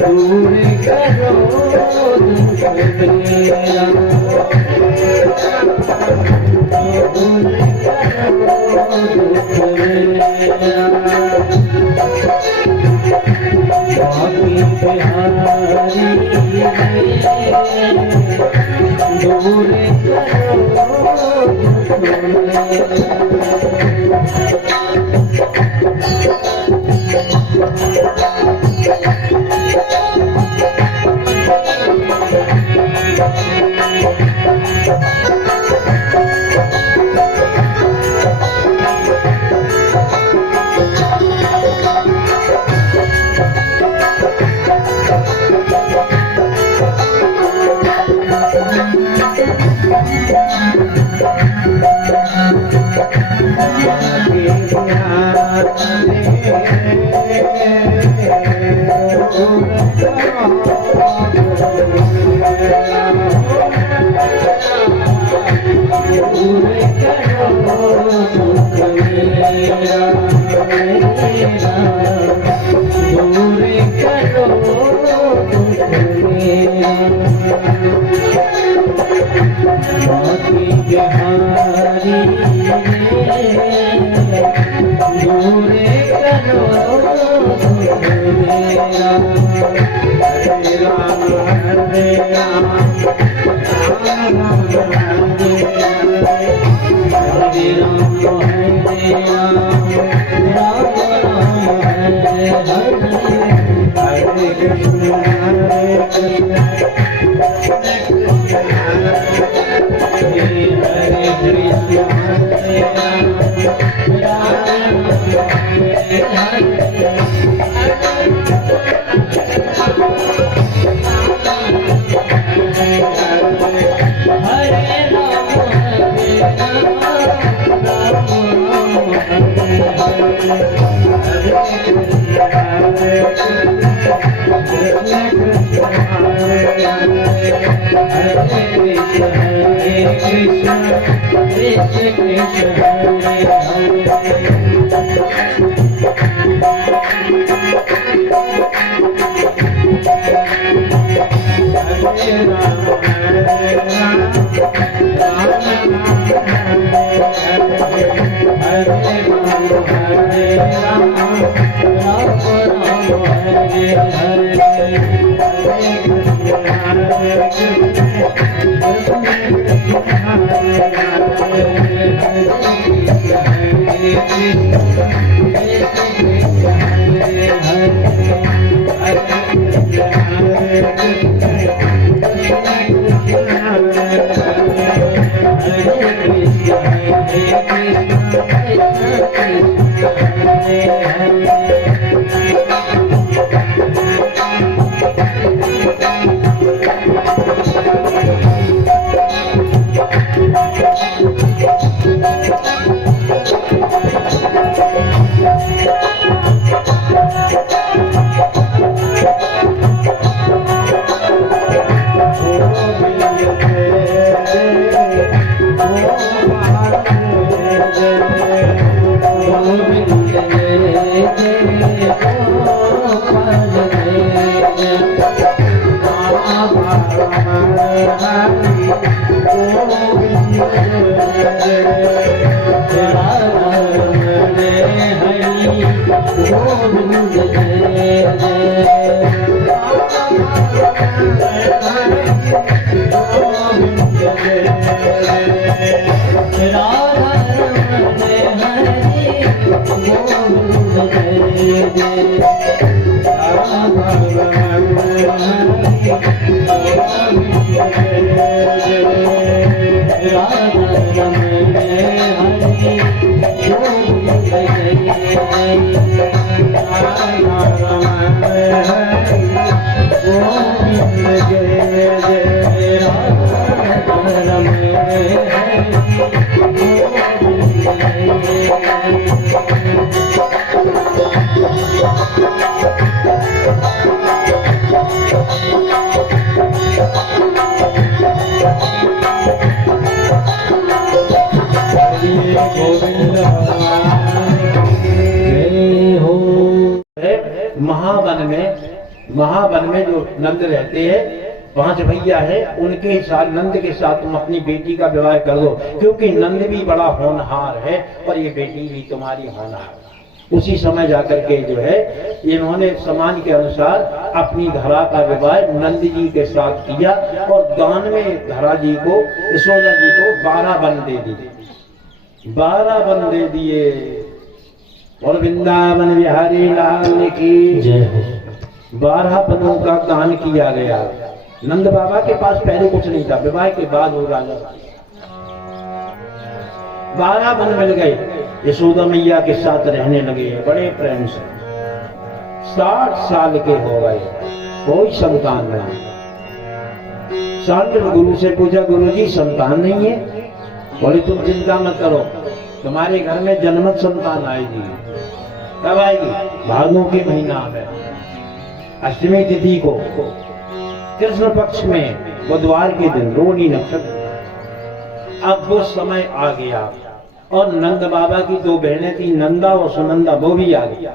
दूर करो महावन में जो नंद रहते हैं 5 भैया है, उनके साथ नंद के साथ तुम अपनी बेटी का विवाह कर दो, क्योंकि नंद भी बड़ा होनहार है और ये बेटी भी तुम्हारी होनहार। उसी समय जाकर के जो है इन्होंने समाज के अनुसार अपनी धरा का विवाह नंद जी के साथ किया और दान में धरा जी को, यशोदा जी को 12 वन दे दिए। 12 वन दे दिए और वृंदावन बिहारी लाल की जय हो। 12 वनों का दान किया गया। नंद बाबा के पास पहले कुछ नहीं था, विवाह के बाद हो राजा। 12 वन मिल गए, यशोदा मैया के साथ रहने लगे बड़े प्रेम से। 60 साल के हो गए, कोई संतान नहीं। सांडल गुरु से पूछा, गुरु जी संतान नहीं है? बोले तुम चिंता मत करो, तुम्हारे घर में जन्मत संतान आएगी। कब आएगी? भादों के महीना में, अष्टमी तिथि को, कृष्ण पक्ष में, बुधवार के दिन, रोहिणी नक्षत्र। अब वो समय आ गया और नंद बाबा की 2 बहनें थी, नंदा और सुनंदा, वो भी आ गई।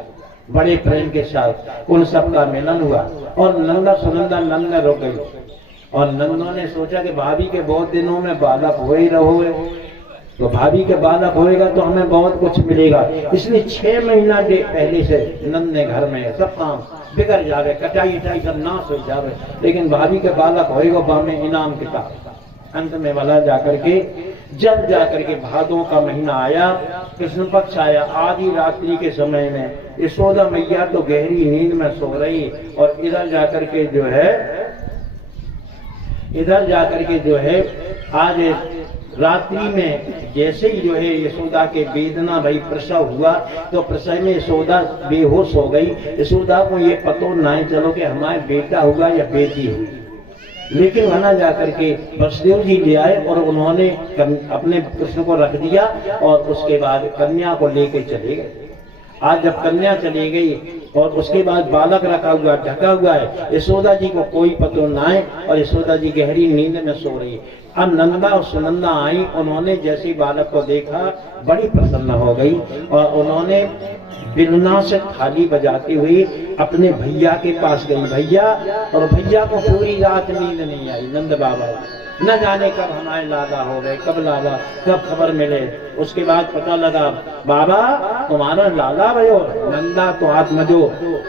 बड़े प्रेम के साथ उन सबका मिलन हुआ और नंदा सुनंदा नंद में रुक गई। और नंदों ने सोचा कि भाभी के बहुत दिनों में बालक हो ही रहोगे, तो भाभी के बालक होएगा तो हमें बहुत कुछ मिलेगा। इसलिए 6 महीना पहले से नंद ने घर में सब काम बिगड़ जावे, कटाई उटाई सब नाश हो जावे, लेकिन भाभी के बालक होएगा बामे इनाम किताब। अंत में वाला जाकर के, जब जाकर के भादों का महीना आया, कृष्ण पक्ष आया, आधी रात्रि के समय में यशोदा मैया तो गहरी नींद में सो रही और इधर जाकर के जो है आज रात्रि में जैसे ही जो है यशोदा के वेदना भाई प्रसव हुआ, तो प्रसव में यशोदा बेहोश हो गई। यशोदा को ये पतो ना चलो कि हमारे बेटा होगा या बेटी होगी, लेकिन वहां जाकर के वसुदेव जी ले आए और उन्होंने अपने कृष्ण को रख दिया और उसके बाद कन्या को लेके चले गए। आज जब कन्या चली गई और उसके बाद बालक रखा हुआ ढका हुआ है, यशोदा जी को कोई पतो ना है और यशोदा जी गहरी नींद में सो रही है। अब नंदा और सुनंदा आई, उन्होंने जैसे बालक को देखा बड़ी प्रसन्न हो गई और उन्होंने बिना से थाली बजाते हुए अपने भैया के पास गई। भैया, और भैया को पूरी रात नींद नहीं आई। नंद बाबा न जाने कब हमारे लाला हो गए, कब लाला, कब खबर मिले। उसके बाद पता लगा बाबा तुम्हारा लाला भयो, नंदा तो आत्मजो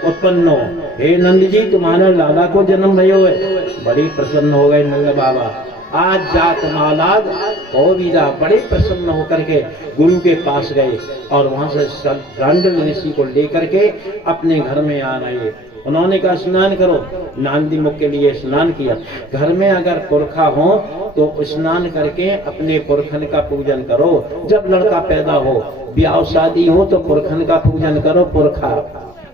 उत्पन्नो, हे नंद जी तुम्हारा लाला को जन्म भयो है। बड़ी प्रसन्न हो गए नंद बाबा। आज जात मालाद हो वीरा, बड़े प्रसन्न होकर के गुरु के पास गए और वहां से सांडल ऋषि को लेकर के अपने घर में आ रहे। उन्होंने कहा स्नान करो, नांदी मुख के लिए स्नान किया। घर में अगर पुरखा हो तो स्नान करके अपने पुरखन का पूजन करो। जब लड़का पैदा हो, ब्याह शादी हो तो पुरखन का पूजन करो। पुरखा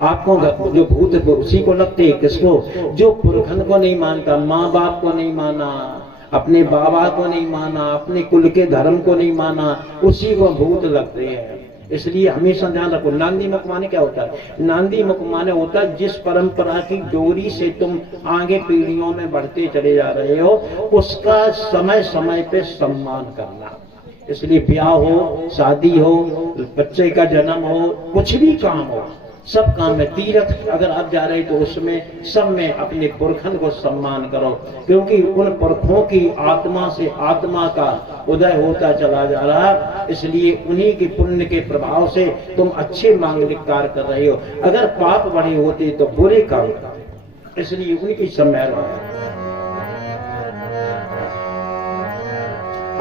आपको जो भूत उसी को लगते, किसको? जो पुरखन को नहीं मानता, माँ बाप को नहीं माना, अपने बाबा को नहीं माना, अपने कुल के धर्म को नहीं माना, उसी को भूत लगते हैं। इसलिए हमेशा ध्यान रखो। नांदी मुख माने क्या होता है? नांदी मुख माने होता है जिस परंपरा की डोरी से तुम आगे पीढ़ियों में बढ़ते चले जा रहे हो, उसका समय समय पे सम्मान करना। इसलिए ब्याह हो, शादी हो, बच्चे का जन्म हो, कुछ भी काम हो, सब काम में, तीर्थ अगर आप जा रहे तो उसमें सब में अपने पुरखन को सम्मान करो, क्योंकि उन पुरखों की आत्मा से आत्मा का उदय होता चला जा रहा। इसलिए उन्हीं के पुण्य के प्रभाव से तुम अच्छे मांगलिक कार्य कर रहे हो। अगर पाप बड़े होते तो बुरे काम करते, इसलिए उनकी सम्मान।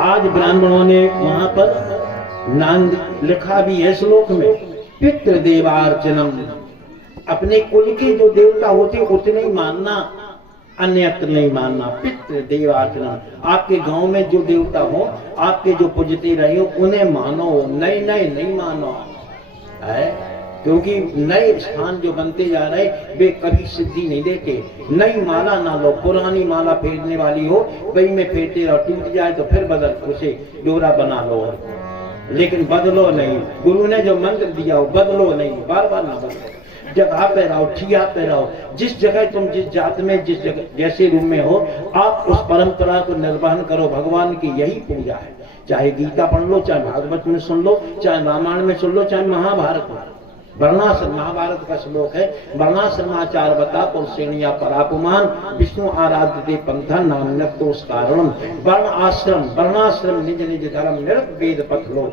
आज ब्राह्मणों ने वहां पर नांद लिखा भी है श्लोक में, पितृ देवार्चनम, अपने कुल के जो देवता होते उतने ही मानना, अन्यत्र नहीं मानना। पितृ देवार्चनम, आपके गांव में जो देवता हो, आपके जो पूजते रहे हो, उन्हें मानो, नए नए नहीं मानो है। क्योंकि नए स्थान जो बनते जा रहे वे कभी सिद्धि नहीं देते। नई माला ना लो, पुरानी माला फेरने वाली हो वही में फेरते रहो, टूट जाए तो फिर बदल उसे डोरा बना लो, लेकिन बदलो नहीं। गुरु ने जो मंत्र दिया हो बदलो नहीं, बार बार ना बदलो। जगह पे रहो, ठिया पे रहो, जिस जगह तुम जिस जात में जिस जगह जैसे रूम में हो, आप उस परंपरा को निर्वहन करो। भगवान की यही पूजा है। चाहे गीता पढ़ लो, चाहे भागवत में सुन लो, चाहे रामायण में सुन लो, चाहे महाभारत में, वर्णाश्रम महाभारत का श्लोक है, वर्णाश्रमाचार बता तो श्रेणिया परापुमान विष्णु आराध्य दे पंथा नान्यतोष कारणम। वर्णाश्रम निज निज धर्म निरत वेद पथ लो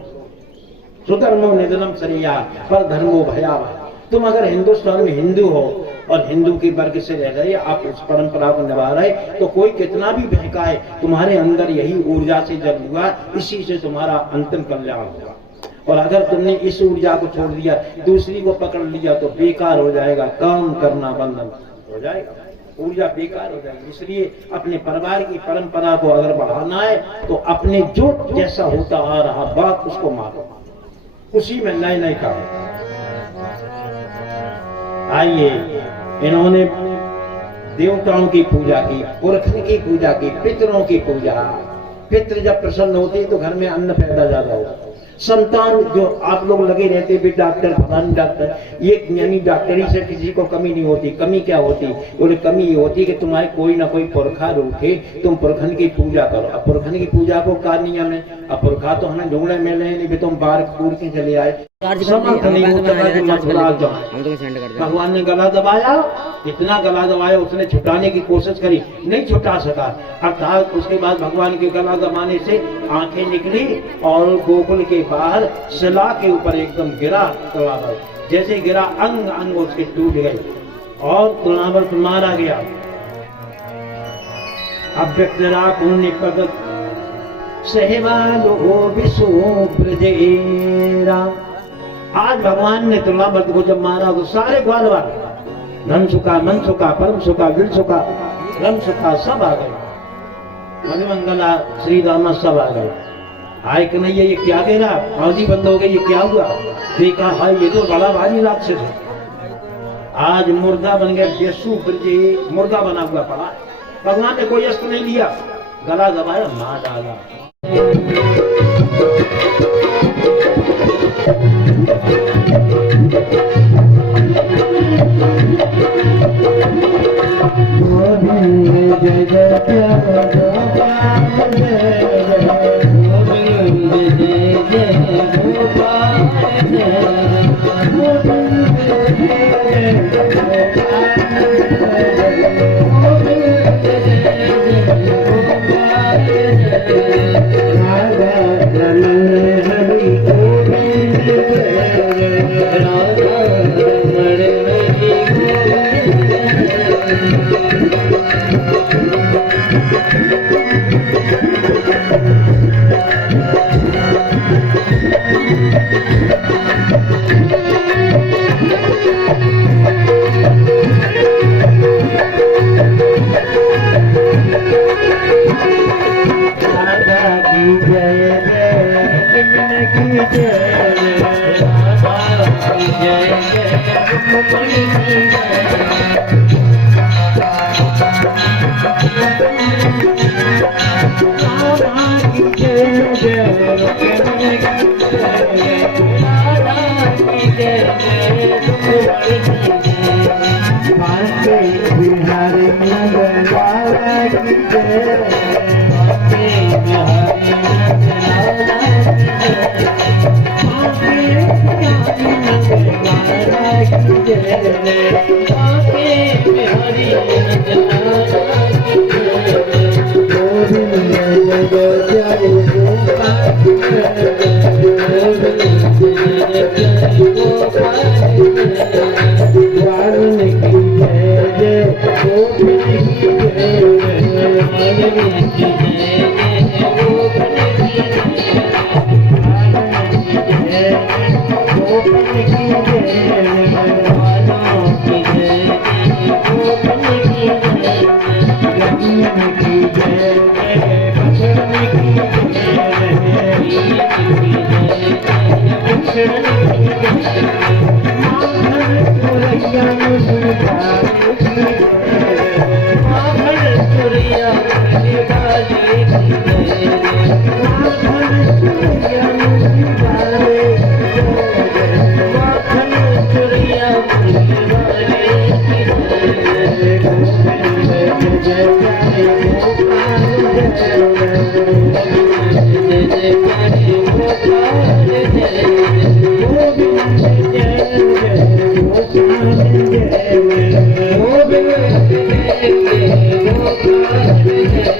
सुधर्मो निधनम सरिया पर धर्मो भयावह। तुम अगर हिंदुस्तान में हिंदू हो और हिंदू के वर्ग से रह रहे, आप उस परंपरा को निभा रहे, तो कोई कितना भी बहकाए, तुम्हारे अंदर यही ऊर्जा से जब हुआ, इसी से तुम्हारा अंतिम कल्याण होगा। और अगर तुमने इस ऊर्जा को छोड़ दिया, दूसरी को पकड़ लिया, तो बेकार हो जाएगा, काम करना बंद हो जाएगा, ऊर्जा बेकार हो जाएगी। इसलिए अपने परिवार की परंपरा को अगर बढ़ाना है तो अपने जो जैसा होता आ रहा बात उसको मानो, उसी में नए नए काम। आइए, इन्होंने देवताओं की पूजा की, पुरखन की पूजा की, पितरों की पूजा। पितृ जब प्रसन्न होते तो घर में अन्न पैदा ज्यादा होता। संतान जो आप लोग लगे रहते भी डॉक्टर फलानी डॉक्टर, ये यानी डॉक्टरी से किसी को कमी नहीं होती। कमी क्या होती? बोले कमी ये होती कि तुम्हारे कोई ना कोई पुरखा रूठे, तुम पुरखन की पूजा करो। अब पुरखन की पूजा को का नियम है? अब पुरखा तो हमें ढूंढने मिले नहीं, तुम बाहर पूर के चले आए, भगवान ने गला दबाया, इतना गला दबाया, उसने छुटाने की कोशिश करी, नहीं छुटा सका। अर्थात उसके बाद भगवान के गला दबाने से आंखें निकली और गोकुल के बाहर शिला के ऊपर एकदम गिरा तुलावर। जैसे गिरा अंग अंग उसके टूट गए और तुलावर मारा गया। अव्यक्तरा पुण्य प्रगत सहवालो विश्व ब्रजेरा। आज भगवान ने तुलावर को जब मारा तो सारे ग्वाल वाले धन सुखा, मन सुखा, परम सुखा, विल सुखा, रम सुखा सब आ गए। मणिमंगला श्री रामा सब आ गए। आए कन्हैया ये क्या कह रहा, आंधी बंद हो गई, ये क्या हुआ? देखा हाय ये तो बड़ा भारी राक्षस है। आज मुर्दा बन गया, यशु ब्रजे मुर्दा बना हुआ पड़ा। भगवान ने कोई अस्त्र नहीं लिया, गला दबाया, मार डाला। गोविंद जय जय प्यारा गोपाल जय गोविंद जय जय गोपाल जय गोविंद जय जय गोपाल गोविंद जय जय गोपाल जय राधा रमण हरि गोविंद जय राधा रमण हरि जय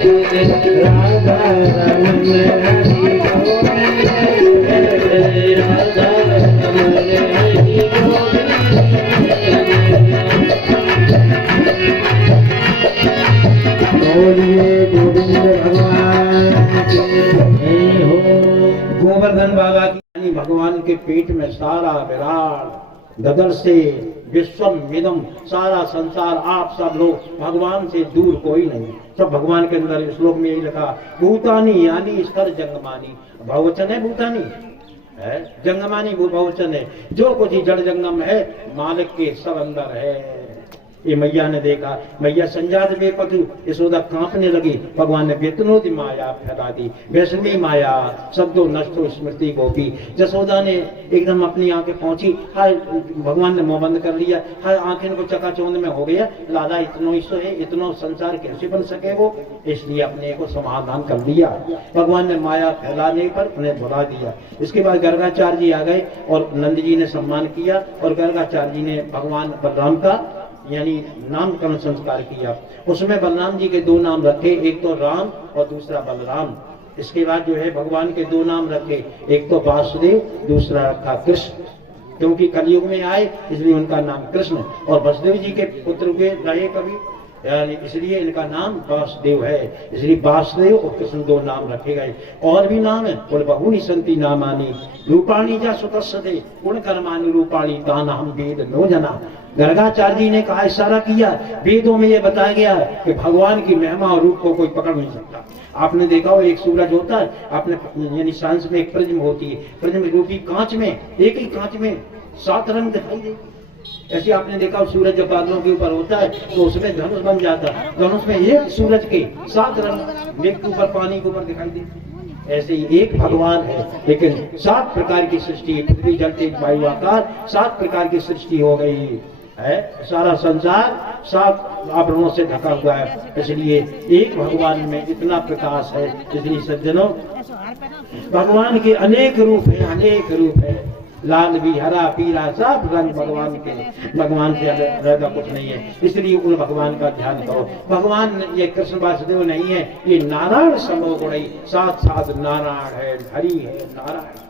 राधा रमन हरि गोविंद, राधा रमन हरि बोलिए गोविंद भगवान की जय हो। गोवर्धन बाबा की भगवान के पेट में सारा विराट गदर से विश्वम मिदम, सारा संसार, आप सब लोग भगवान से दूर कोई नहीं, सब भगवान के अंदर। श्लोक में यही लिखा, भूतानी यानी स्तर जंगमानी, बहुवचन है भूतानी है, जंगमानी बहुवचन है। जो कुछ ही जड़ जंगम है मालिक के सब अंदर है। ये मैया ने देखा, मैया संजात बेपटु, यशोदा कांपने लगी। भगवान ने वेतनोति माया फैला दी, वैष्णवी माया शब्दों नष्टो स्मृति गोपी। यशोदा ने एकदम अपनी आंखें पहुंची, हाय भगवान ने मुंह बंद कर लिया, हाय आंखें को चकाचौंध में हो गया, लाला इतनो ईश्व है, इतना संसार कैसे बन सके वो, इसलिए अपने को समाधान कर लिया। भगवान ने माया फैलाने पर उन्हें भुला दिया। इसके बाद गर्गाचार्य जी आ गए और नंद जी ने सम्मान किया और गर्गाचार्य जी ने भगवान बलराम का यानी नामकरण संस्कार किया। उसमें बलराम जी के दो नाम रखे, एक तो राम और दूसरा बलराम। इसके बाद जो है भगवान के दो नाम रखे, एक तो वासुदेव, दूसरा रखा कृष्ण, क्योंकि कलयुग में आए इसलिए उनका नाम कृष्ण। और वसुदेव जी के पुत्र के रहे कभी, यानी इसलिए इनका नाम वासुदेव है, इसलिए वासुदेव और कृष्ण दो नाम रखे गए। और भी नाम है, बोले बहुनी संति नामानी रूपाणी जा सुतस्सते गुण कर्मानि रूपाणी तान हम वेद नो जना। गर्गाचार्य जी ने कहा, इशारा किया, वेदों में ये बताया गया है कि भगवान की महिमा और रूप को कोई पकड़ नहीं सकता। आपने देखा हो एक सूरज होता है, आपने यानी साइंस में एक प्रिज्म होती है, प्रिज्म रूपी कांच में, एक ही कांच में 7 रंग दिखाई दे। ऐसे आपने देखा सूरज जब बादलों के ऊपर होता है तो उसमें धनुष बन जाता है, धनुष में एक सूरज के 7 रंग, मेघ के ऊपर, पानी के ऊपर दिखाई देते। ऐसे ही एक भगवान है, लेकिन 7 प्रकार की सृष्टि, पृथ्वी जल तेज वायु आकाश, 7 प्रकार की सृष्टि हो गई है। सारा संसार 7 आवरणों से ढका हुआ है, इसलिए एक भगवान में इतना प्रकाश है। इसलिए सज्जनों, भगवान के अनेक रूप है, अनेक रूप है, लाल भी, हरा, पीला, सब रंग भगवान के, भगवान से ज्यादा कुछ नहीं है। इसलिए उन भगवान का ध्यान करो। भगवान ये कृष्ण वासुदेव नहीं है, ये नारायण समोगुणी, साथ साथ नारायण है, हरि है, नारायण।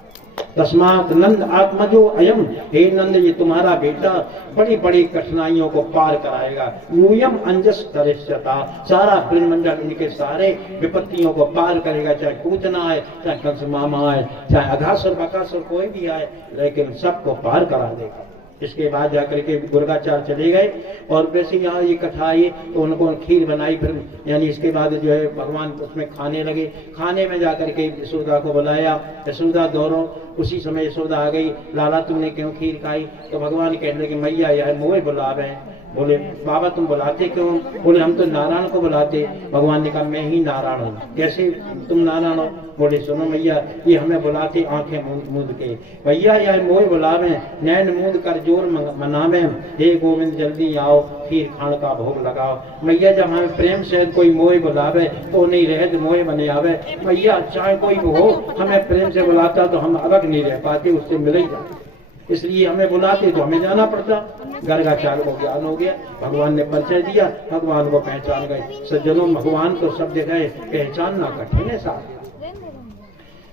तस्मात नंद आत्मजो अयम, हे नंद ये तुम्हारा बेटा बड़ी बड़ी कठिनाइयों को पार कराएगा। यूयम अंजस तरिष्यता, सारा ब्रह्मंडल इनके सारे विपत्तियों को पार करेगा, चाहे पूतना आए, चाहे कंस मामा आए, चाहे अघासुर बकासुर कोई भी आए, लेकिन सबको पार करा देगा। इसके बाद जाकर के दुर्गाचार्य चले गए और वैसे यहाँ ये कथा आई तो उनको खीर बनाई, फिर यानी इसके बाद जो है भगवान उसमें खाने लगे। खाने में जाकर के यशोदा को बुलाया, यशोदा दौड़ो, उसी समय यशोदा आ गई, लाला तुमने क्यों खीर खाई? तो भगवान कहने लगे, मैया यह मोए बुलावे। बोले बाबा तुम बुलाते क्यों? बोले हम तो नारायण को बुलाते। भगवान ने कहा मैं ही नारायण हूँ। कैसे तुम नारायण हो? बोले सुनो मैया, ये हमें बुलाते आंखें मूंद के, भैया यह मोए बुलावे, नैन मूंद कर जोर मनावे, हे गोविंद जल्दी आओ, खीर खान का भोग लगाओ। मैया जब हमें प्रेम से कोई मोए बुलावे तो नहीं रहे तो मोए बने आवे। मैया चाहे कोई हो, हमें प्रेम से बुलाता तो हम अलग नहीं रह पाते, उससे मिल ही जाते, इसलिए हमें बुलाते तो हमें जाना पड़ता। गर्गाचार्य को ज्ञान हो गया, भगवान ने परिचय दिया, भगवान को पहचान गए। सज्जनों, भगवान तो सब जगह पहचानना कठिन है साथ,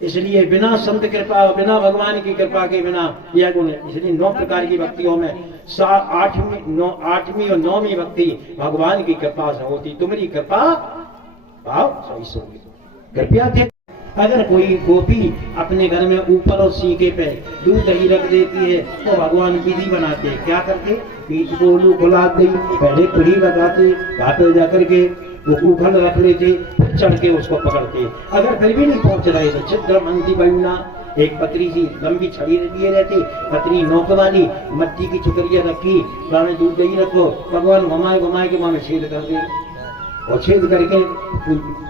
इसलिए बिना संत कृपा, बिना भगवान की कृपा के बिना यह गुण। इसलिए 9 प्रकार की भक्तियों में 8वीं और 9वीं भक्ति भगवान की कृपा से होती। तुम्हारी कृपा भाव सही सोगी, कृपया थे। अगर कोई गोपी अपने घर में ऊपर और सीके पे दूध दही रख देती है तो भगवान विधि बनाते हैं, क्या करते? बीच को खुलाते, पहले पीढ़ी लगाते, घाटे जाकर के वो उखल रख लेते, फिर चढ़ के उसको पकड़ते। अगर फिर भी नहीं पहुंच रहे तो छिद्र मंती बनना, एक पतरी सी लंबी छड़ी लिए रहती, पतरी नोक वाली मट्टी की छुकरिया रखी, में दूध दही रखो, भगवान घुमाए घुमाए के वहां में छेद कर दे, और छेद करके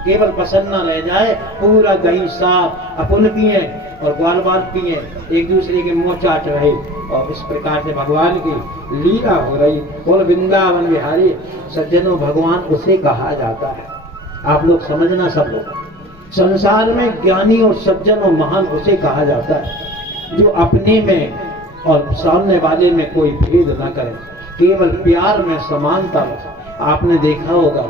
केवल पसंद न रह जाए, पूरा दही साफ अपन पिए और ग्वाल बाल पिए, एक दूसरे के मुंह चाट रहे। और इस प्रकार से भगवान की लीला हो रही। और वृंदावन बिहारी सज्जनों, भगवान उसे कहा जाता है, आप लोग समझना, सब लोग संसार में ज्ञानी और सज्जन और महान उसे कहा जाता है जो अपने में और सामने वाले में कोई भेद न करे, केवल प्यार में समानता। आपने देखा होगा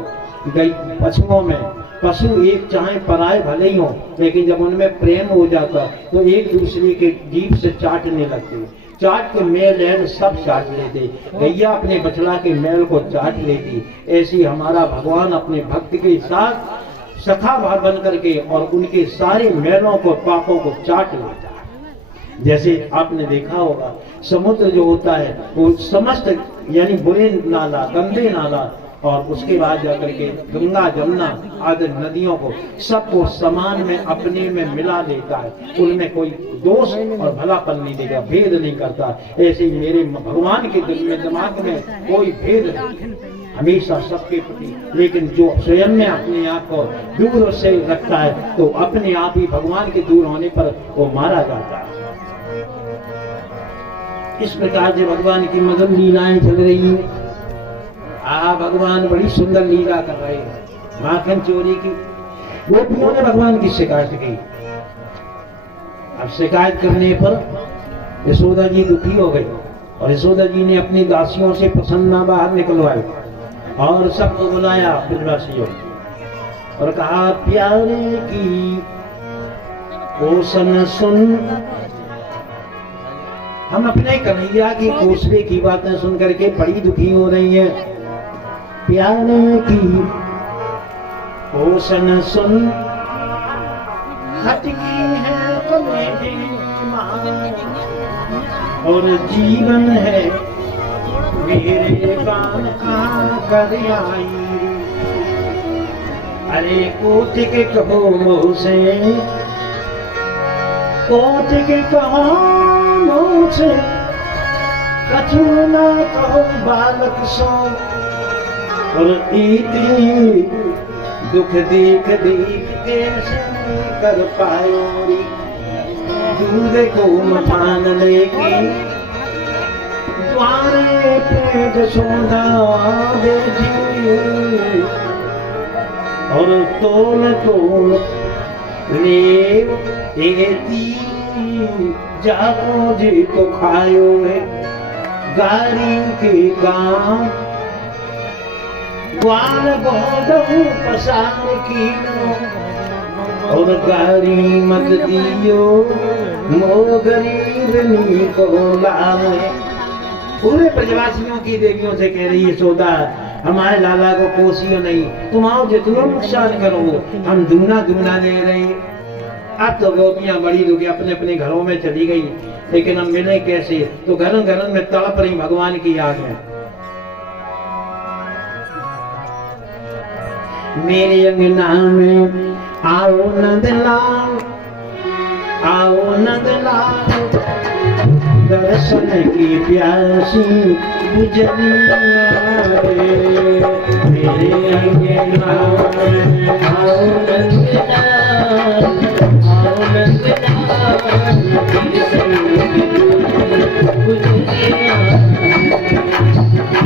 गई पशुओं में पशु एक चाहे पराए भले ही हो, लेकिन जब उनमें प्रेम हो जाता तो एक दूसरे के जीभ से चाटने लगते, चाट के मेल एन सब चाट लेते। गैया अपने बछड़ा के मेल को चाट लेती, ऐसी हमारा भगवान अपने भक्त के साथ सखा भाव बन करके और उनके सारे मेलों को पापों को चाट लेता है। जैसे आपने देखा होगा समुद्र जो होता है वो समस्त यानी बुरे नाला, गंदे नाला और उसके बाद जाकर के गंगा जमुना आदि नदियों को सबको समान में अपने में मिला लेता है, उनमें कोई दोष और भलापन नहीं देगा, भेद नहीं करता। ऐसे ही मेरे भगवान के दिल में दिमाग में कोई भेद नहीं, हमेशा सबके प्रति। लेकिन जो स्वयं में अपने आप को दूर से रखता है तो अपने आप ही भगवान के दूर होने पर वो मारा जाता है। इस प्रकार से भगवान की मधुर लीलाएं चल रही है। भगवान बड़ी सुंदर लीला कर रहे हैं। माखन चोरी की गोपियों ने भगवान की शिकायत की। अब शिकायत करने पर यशोदा जी दुखी हो गई और यशोदा जी ने अपनी दासियों से प्रसन्ना बाहर निकलवाई और सबको बुलाया ब्रजवासियों और कहा प्यारे की कोसन सुन। हम अपने कन्हैया की कोसले की बातें सुन करके बड़ी दुखी हो रही हैं। प्यारे की कोसन सुन, हटकी है कलेजी और जीवन है मेरे कान आकर आई। अरे कोटि के कहो मुँह से, कोटि के कहो मुँह से, कछु ना कहो बालक सो। और इतनी दुख देख देख कैसे कर पायोरी, दूध को मठान लेके द्वारे पे जसोदा बेटी और तोल तोल ले एती जाको जी तो खायो है गारी के गांव ग्वाल गोदहु पसार की और गारी मत दियो मो गरीब नी को लावे। पूरे ब्रजवासियों की देवियों से कह रही है यशोदा हमारे लाला को कोसियो नहीं, तुम आओ जितना नुकसान करो हम दूना दूना दे रहे। अब तो गोपियां बड़ी दुखी अपने अपने घरों में चली गई, लेकिन हम मिले कैसे? तो घरों घरों में तड़प रही भगवान की याद में। मेरे अंगना में आओ नंदलाल, आओ नंदलाल, दर्शन की प्यासी गुजरिया रे। मेरे अंगना में आओ नंदलाल, आओ नंदलाल, गुजरिया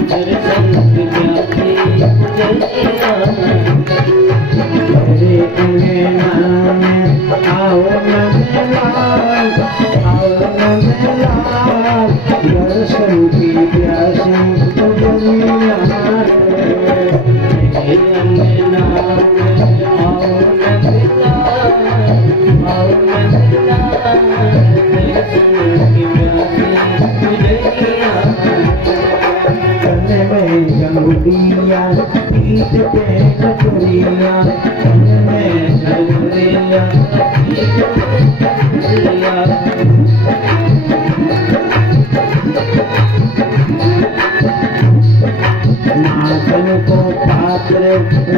दर्शन की प्यासी गुजरिया। मेरे अंगना में आओ नंदलाल, आओ नंदलाल, दर्शन की प्यासी गुजरिया रे। मेरे अंगना में आओ नंदलाल, आओ नंदलाल, दर्शन की प्यासी गुजरिया। कन्ने में गंगुलिया, पीठ पे कटोरिया, कन्ने में गंगुलिया, पीठ पे कटोरिया। नाचन को पात्र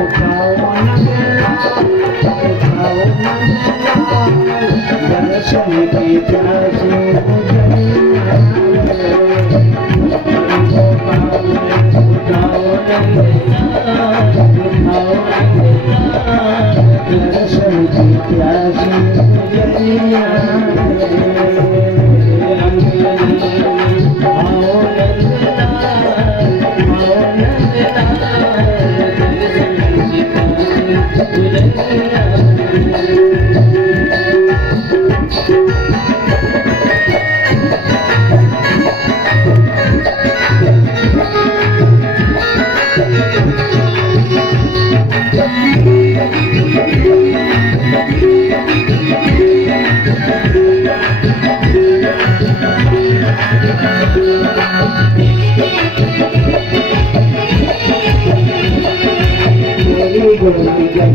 उठाओ नंदलाल, उठाओ नंदलाल, दर्शन की प्यासी गुजरिया रे। उठाओ नंदलाल, उठाओ नंदलाल, दर्शन की प्यासी गुजरिया रे। आओ नंदलाल, आओ नंदलाल, दर्शन की प्यासी गुजरिया रे।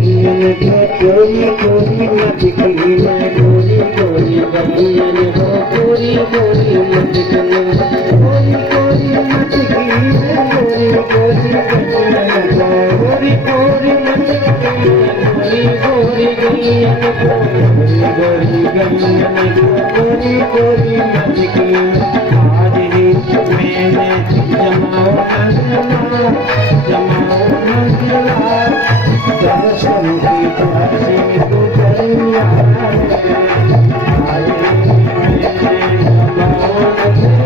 गलियन को कोरी कोरी मत कीना गोरी गोरी गलियन को कोरी कोरी मत कीना कोरी कोरी मत कीना गोरी गोरी गलियन को कोरी कोरी मत कीना गोरी गोरी गलियन को गोरी गलियन को कोरी कोरी मत कीना आज ही मैंने जमाओ मंगला दर्शन की प्यासी गुजरिया आज मैंने जमाओ मंगला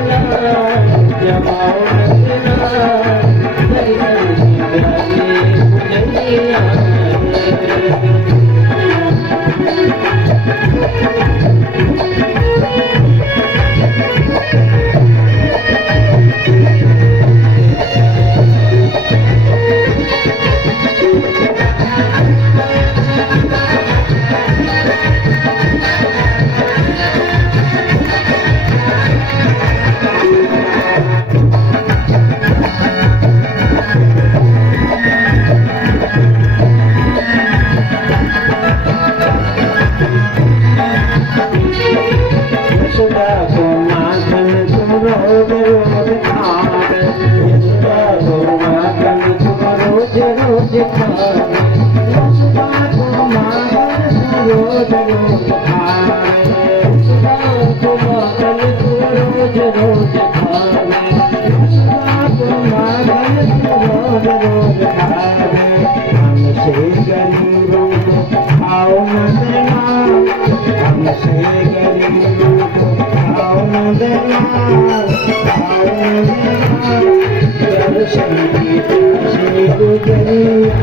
दर्शन की प्यासी गुजरिया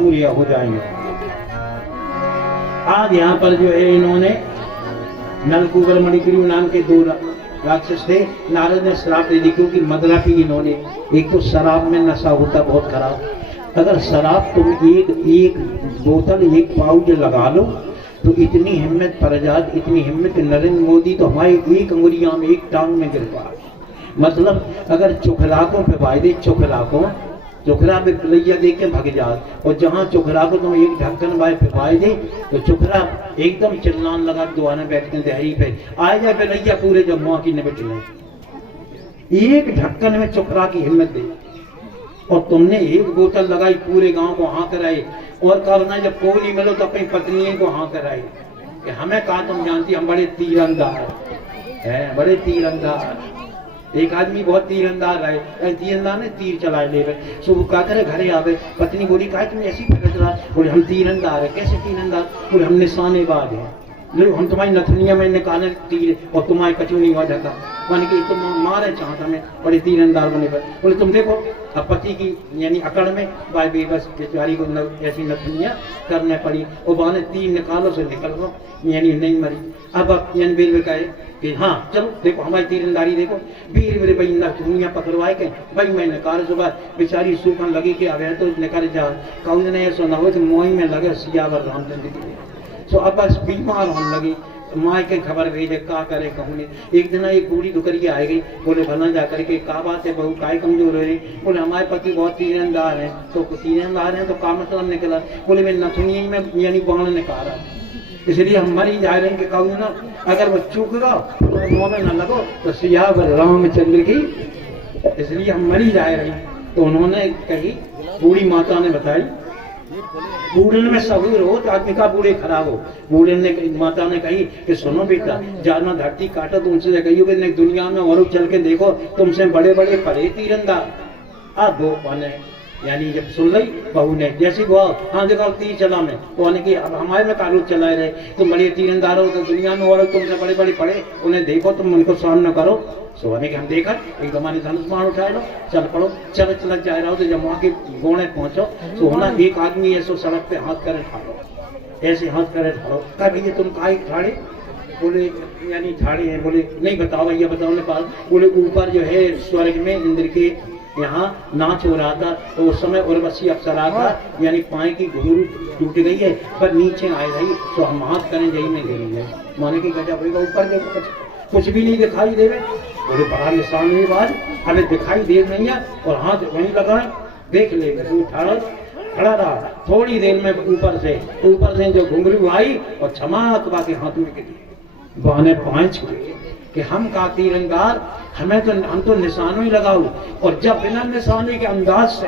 पूरे हो जाएंगे। आज यहाँ पर जो है इन्होंने नलकूबर मणिग्रीव नाम के दो राक्षस थे। नारद ने श्राप दे दी क्योंकि मदरा पी इन्होंने। एक तो शराब में नशा होता बहुत खराब। अगर शराब तुम एक बोतल एक पाउच लगा लो तो इतनी हिम्मत प्रजात, इतनी हिम्मत नरेंद्र मोदी तो हमारी एक अंगुलियां में एक टांग में गिर पा। मतलब अगर चुखराकों पे वायदे चुखरा पे कलैया देख के भग जात, और जहाँ चुखरा को तुम एक ढक्कन बाय फिपाए दे तो चुखरा एकदम चिल्लान लगा दुआने बैठते दहरी पे आ जाए कलैया पूरे जम्मू की निपट ले। एक ढक्कन में चुखरा की हिम्मत दे, और तुमने एक बोतल लगाई पूरे गांव को हाँ कराए। और करना जब कोई नहीं मिलो तो अपनी पत्नी को हाँ कराए कि हमें कहा तुम जानती हम बड़े तीरंदाज है, बड़े तीरंदाज। एक आदमी बहुत तीरंदाज रहे, तीरंदाज ने तीर चलाए ले गए। सुबह क्या करे घरे आवे, पत्नी बोली कहा तुम ऐसी पकड़ रहा। बोले हम तीरंदाज है। कैसे तीरंदाज? बोले हम निशानेबाज है। लो हम तुम्हारी नथनिया में निकाले तीर और तुम्हारी कचौनी हो जाता मान कि तुम मारे चाहता में बड़े तीरंदाज बने। बोले तुम देखो अब पति की यानी अकड़ में बाय बेबस बेचारी को ऐसी नथनियां करने पड़ी और बहाने तीर निकालो से निकल गो यानी नहीं मरी। अब यानी बीर कहे कि हाँ चलो देखो हमारी तीरंदारी देखो। वीर मेरे भाई नथनियां पकड़वाए के भाई मैं निकाल सुबह बेचारी सूखन लगी के आवे तो निकाल जा कौन ने ऐसा ना हो कि मोही में लगे सियावर रामचंद्र की। तो अब बस बीमार होने लगी। माँ के खबर भेजे का करे कहूँ ने। एक दिन एक बूढ़ी दुकरी आ गई। बोले भला जा करके का बात है बहू काय कमजोर हो रही? बोले हमारे पति बहुत तीरंदाज है। तो तीरंदाज है तो का मतलब निकला? बोले मैं नथुनी में यानी बाण निकाला इसलिए हम मरी जा रहे हैं कि कहूँ ना अगर वो चूक गो तो मुँह में न लगो तो सियावर रामचंद्र की, इसलिए हम मरी जा रहे हैं। तो उन्होंने कही बूढ़ी माता ने बताई बूढ़े में सहूर हो तो आदमी का बूढ़े खराब हो। बूढ़े ने माता ने कही कि सुनो बेटा जाना धरती काटो तुमसे कही कि दुनिया में और चल के देखो तुमसे बड़े बड़े परे तीरंदाज। अब वो बने यानी जब सुन ली बहू ने जैसी वो हाँ देखो तीर चला में तो कि अब हमारे में कानून चलाए रहे तुम बड़े तीरंदाज हो तो दुनिया में और तुमसे बड़े बड़े पड़े उन्हें देखो तुम उनको सामना करो। सोने के हम देखा एक हमारे धनुष बाण उठाए लो चल पड़ो चल चलक जा रहा हो तो जब वहाँ के गोने पहुंचो तो होना एक आदमी ऐसो सड़क पे हाथ करे ठाड़ो ऐसे हाथ करे ठाड़ो कहा भैया तुम काहे ठाड़े? बोले यानी ठाड़े हैं। बोले नहीं बताओ भैया बताओ ने पास। बोले ऊपर जो है स्वर्ग में इंद्र के यहाँ नाच हो रहा था तो उस समय उर्वशी अप्सरा था यानी पाए की घुंघरू टूट गई है पर नीचे आए रही तो हम हाथ करें जही में गिरी है माने की गजा बोलेगा ऊपर देखो कुछ भी नहीं दिखाई देवे। बोले बड़ा निशान नहीं बात हमें दिखाई दे नहीं है और हाथ वहीं लगाए देख ले खड़ा रहा। थोड़ी देर में ऊपर से जो घुंघरू आई और छमाक के हाथ में गिरी। बहाने पांच कि हम का तीरंदाज हम तो निशानों ही लगाओ और जब बिना निशाने के अंदाज से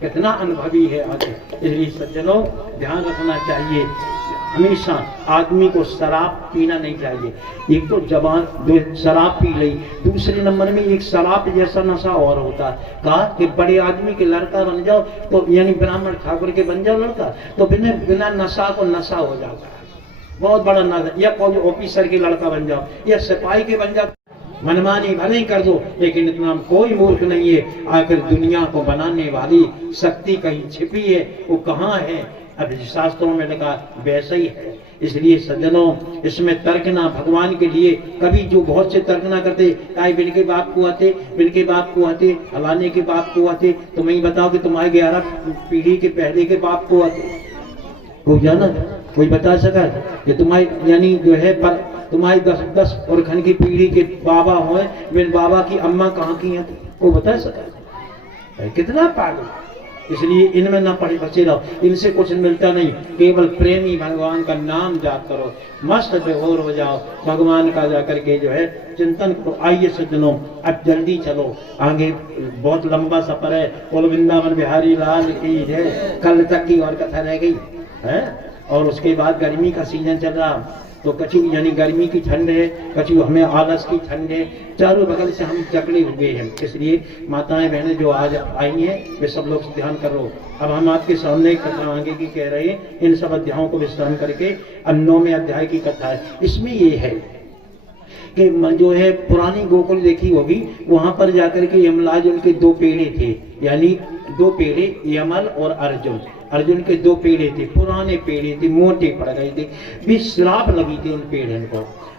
कितना अनुभवी है आगे। इसलिए सज्जनों ध्यान रखना चाहिए हमेशा आदमी को शराब पीना नहीं चाहिए। एक तो जबान शराब पी ली, दूसरे नंबर में एक शराब जैसा नशा और होता कहा कि बड़े आदमी के लड़का बन जाओ तो यानी ब्राह्मण ठाकुर के बन जाओ लड़का तो बिना नशा को नशा हो जाता है बहुत बड़ा नशा। या कोई ऑफिसर के लड़का बन जाओ या सिपाही के बन जाओ मनमानी भले ही कर दो लेकिन इतना कोई मूर्ख नहीं है। आखिर दुनिया को बनाने वाली शक्ति कहीं छिपी है वो कहाँ है? अब शास्त्रों में लिखा वैसा ही है। इसलिए सज्जनों इसमें तर्क ना भगवान के लिए कभी जो बहुत से तर्क ना करते ताई बिल के बाप को आते बिल के बाप को आते हलाने के बाप को आते तुम ही बताओ कि तुम्हारे 11 पीढ़ी के पहले के बाप को आते कोई जाना कोई बता सका कि तुम्हारी यानी जो है पर तुम्हारी 10 और खन की पीढ़ी के बाबा हो मेरे बाबा की अम्मा कहाँ की है वो बता सका? कितना पागल इसलिए इनमें ना पड़े बचे रहो, इनसे कुछ मिलता नहीं। केवल प्रेमी भगवान का नाम जाप करो, मस्त बेहोर हो जाओ, भगवान का जाकर के जो है चिंतन करो। आइए सज्जनों, अब जल्दी चलो, आगे बहुत लंबा सफर है। बोल वृंदावन बिहारी लाल की जय। कल तक की और कथा रह गई है, और उसके बाद गर्मी का सीजन चल रहा, तो कछु यानी गर्मी की ठंड है, कछु हमें आलस की ठंड है, चारों बगल से हम जकड़े हुए हैं। इसलिए माताएं बहनें जो आज आई हैं वे सब लोग ध्यान करो। अब हम आपके सामने कथा आगे की कह रहे हैं, इन सब अध्यायों को विश्राम करके अब 9वें अध्याय की कथा है। इसमें ये है कि जो है पुरानी गोकुल देखी होगी, वहां पर जाकर के यमराज उनके 2 पेड़े थे, यानी 2 पेड़े, यमल और अर्जुन। अर्जुन के 2 पेड़े थे, पुराने पेड़े थे, मोटे पड़ गए थे, भी श्राप लगी थी उन पेड़ों को।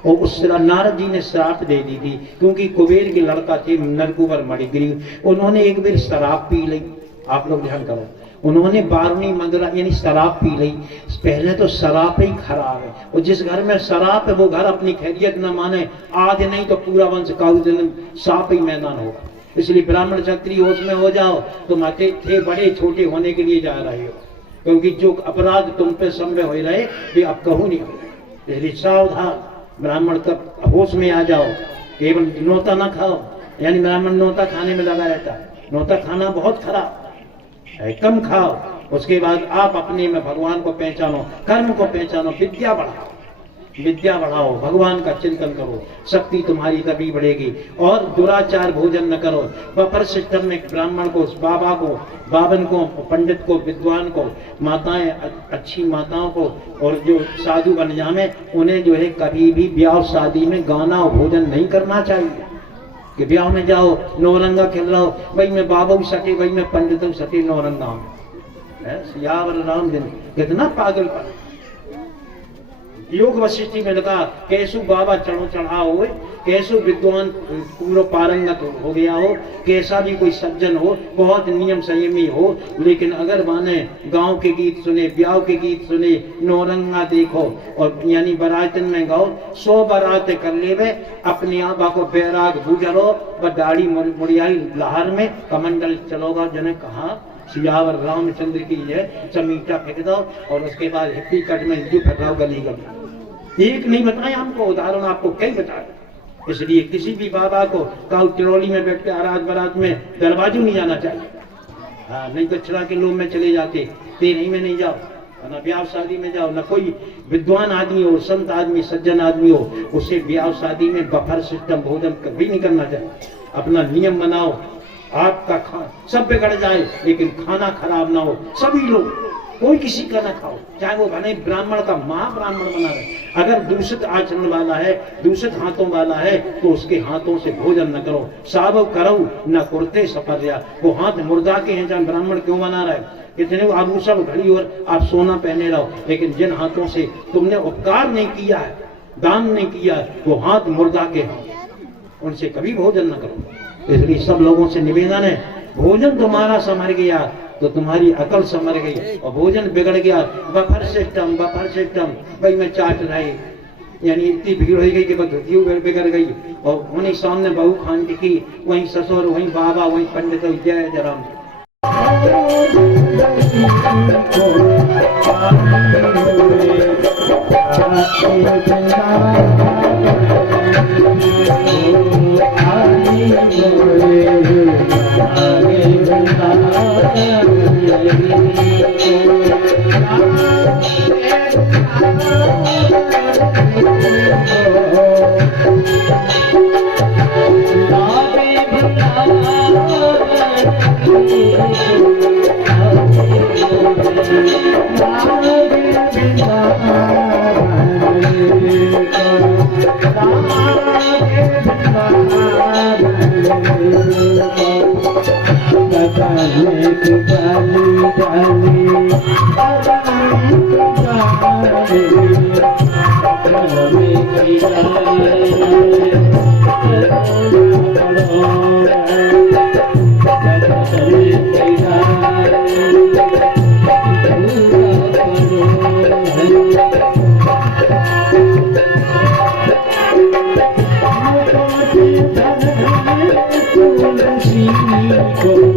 और उस नारद जी ने श्राप दे दी थी, क्योंकि कुबेर के लड़का थे नरकुबर मणिग्रीव, उन्होंने एक बार शराब पी ली। आप लोग ध्यान करो, उन्होंने 12वीं मंगला यानी शराब पी ली। पहले तो शराब ही खराब है, और जिस घर में शराब है वो घर अपनी खैरियत न माने, आज नहीं तो पूरा वंश का दिन साप ही मैदान होगा। इसलिए ब्राह्मण क्षत्रिय होश में हो जाओ, तुम अति थे बड़े छोटे होने के लिए जा रहे हो, क्योंकि जो अपराध तुम पे संभव हो रहे ये अब कहूँ नहीं हो रहे। इसलिए सावधान, ब्राह्मण तक होश में आ जाओ। केवल नोता ना खाओ, यानी ब्राह्मण नोता खाने में लगा रहता है, नोता खाना बहुत खराब है, कम खाओ। उसके बाद आप अपने में भगवान को पहचानो, कर्म को पहचानो, विद्या बढ़ाओ, विद्या बढ़ाओ, भगवान का चिंतन करो, शक्ति तुम्हारी तभी बढ़ेगी। और दुराचार भोजन न करो। बफर सिस्टम में ब्राह्मण को, बाबा को, बावन को, पंडित को, विद्वान को, माताएं अच्छी माताओं को, और जो साधु बन जामे उन्हें जो है कभी भी ब्याह शादी में गाना और भोजन नहीं करना चाहिए। कि ब्याह में जाओ नौरंगा खेल रहा हो, भाई मैं बाबा भी सटे, भाई मैं पंडित हूँ सटे नौरंगा में, सियावर राम दिन, कितना पागलपन। योग वशिष्ठी में लगा कैसु बाबा चढ़ो चढ़ाओ हो, कैसु विद्वान पूर्ण पारंगत हो गया हो, कैसा भी कोई सज्जन हो, बहुत नियम संयमी हो, लेकिन अगर माने गांव के गीत सुने, ब्याह के गीत सुने, नौरंगा देखो और यानी बरातन में गाओ, 100 बारात कर लेवे, अपनी आबा को बैराग गुजरो, व दाढ़ी मुड़ियाई लहर में कमंडल चलोगा। जने कहा सियावर रामचंद्र की है, चमीटा फेंक दो और उसके बाद हिप्पी कट में हिंदू फैलाओ गली गली। एक नहीं बताए हमको, उदाहरण आपको कई बताए। इसलिए किसी भी बाबा को काउ ट्रॉली में बैठ के आराध बारात में दरवाजू नहीं जाना चाहिए। हाँ, नहीं दक्षिणा के लोग में चले जाते, तेरही में नहीं जाओ, ना ब्याह शादी में जाओ, ना कोई विद्वान आदमी हो, संत आदमी, सज्जन आदमी हो, उसे ब्याह शादी में बफर सिस्टम भोजन कभी नहीं करना चाहिए। अपना नियम बनाओ, आपका सब बिगड़ जाए लेकिन खाना खराब ना हो। सभी लोग, कोई किसी का ना खाओ, चाहे वो बने ब्राह्मण का महाब्राह्मण बना रहे। अगर दूषित आचरण वाला है, दूषित हाथों वाला है, तो उसके हाथों से भोजन न करो। साबव करो न कुर्ते सफरिया, वो हाथ मुर्दा के हैं, चाहे ब्राह्मण क्यों बना रहा है। इतने आभूषण घड़ी और आप सोना पहने रहो, लेकिन जिन हाथों से तुमने उपकार नहीं किया है, दान नहीं किया है, वो हाथ मुर्दा के हैं, उनसे कभी भोजन न करो। इसलिए सब लोगों से निवेदन है, भोजन तुम्हारा संभर गया तो तुम्हारी अकल संभर गई, और भोजन बिगड़ गया बफर सिस्टम भाई मैं चाट रहे, यानी इतनी भीड़ हो गई कि बस बिगड़ गई। और उन्हीं सामने बहू खान की, वहीं ससुर, वहीं बाबा, वहीं पंडित, जय जयराम। Go.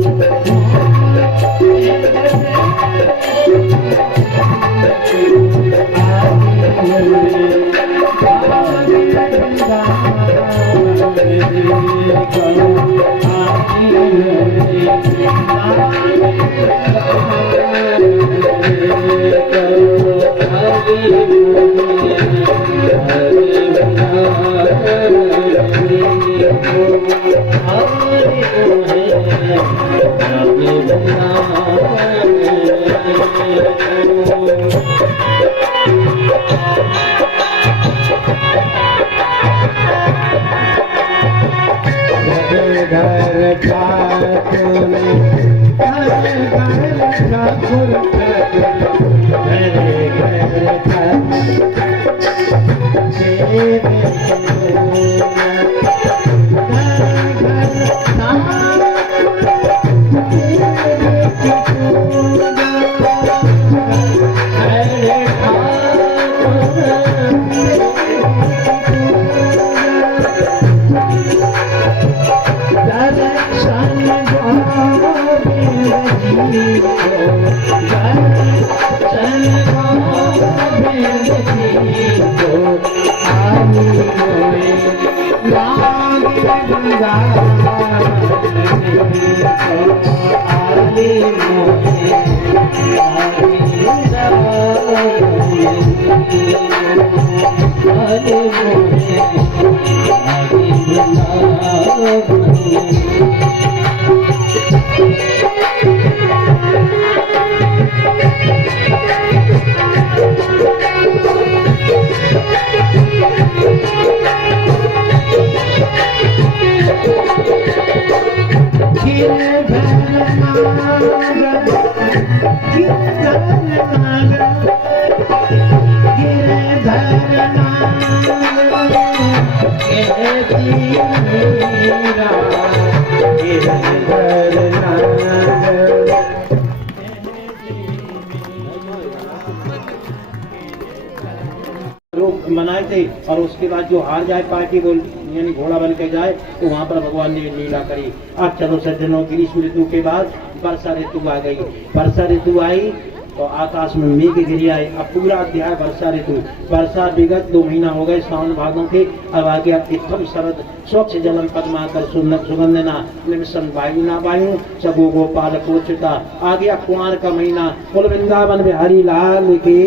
मनाए थे और उसके बाद जो हार जाए पार्टी वो यानी घोड़ा बन के जाए तो वहाँ पर भगवान ने लीला करी। अब चलो सज्जनों, ग्रीष्म ऋतु के बाद वर्षा ऋतु आ गई। वर्षा ऋतु आई तो आकाश में मेघ गिरी आए। अब पूरा अध्याय वर्षा ऋतु। वर्षा विगत 2 महीना हो गए सावन भादों के। अब आ गया इत्थम शरद स्वच्छ जलम पद्माकर सुगंधना निमिषम वायुना वायु सबो गोपाल कोचिता। आ गया कुंवर का महीना। कुल वृंदावन बिहारी लाल की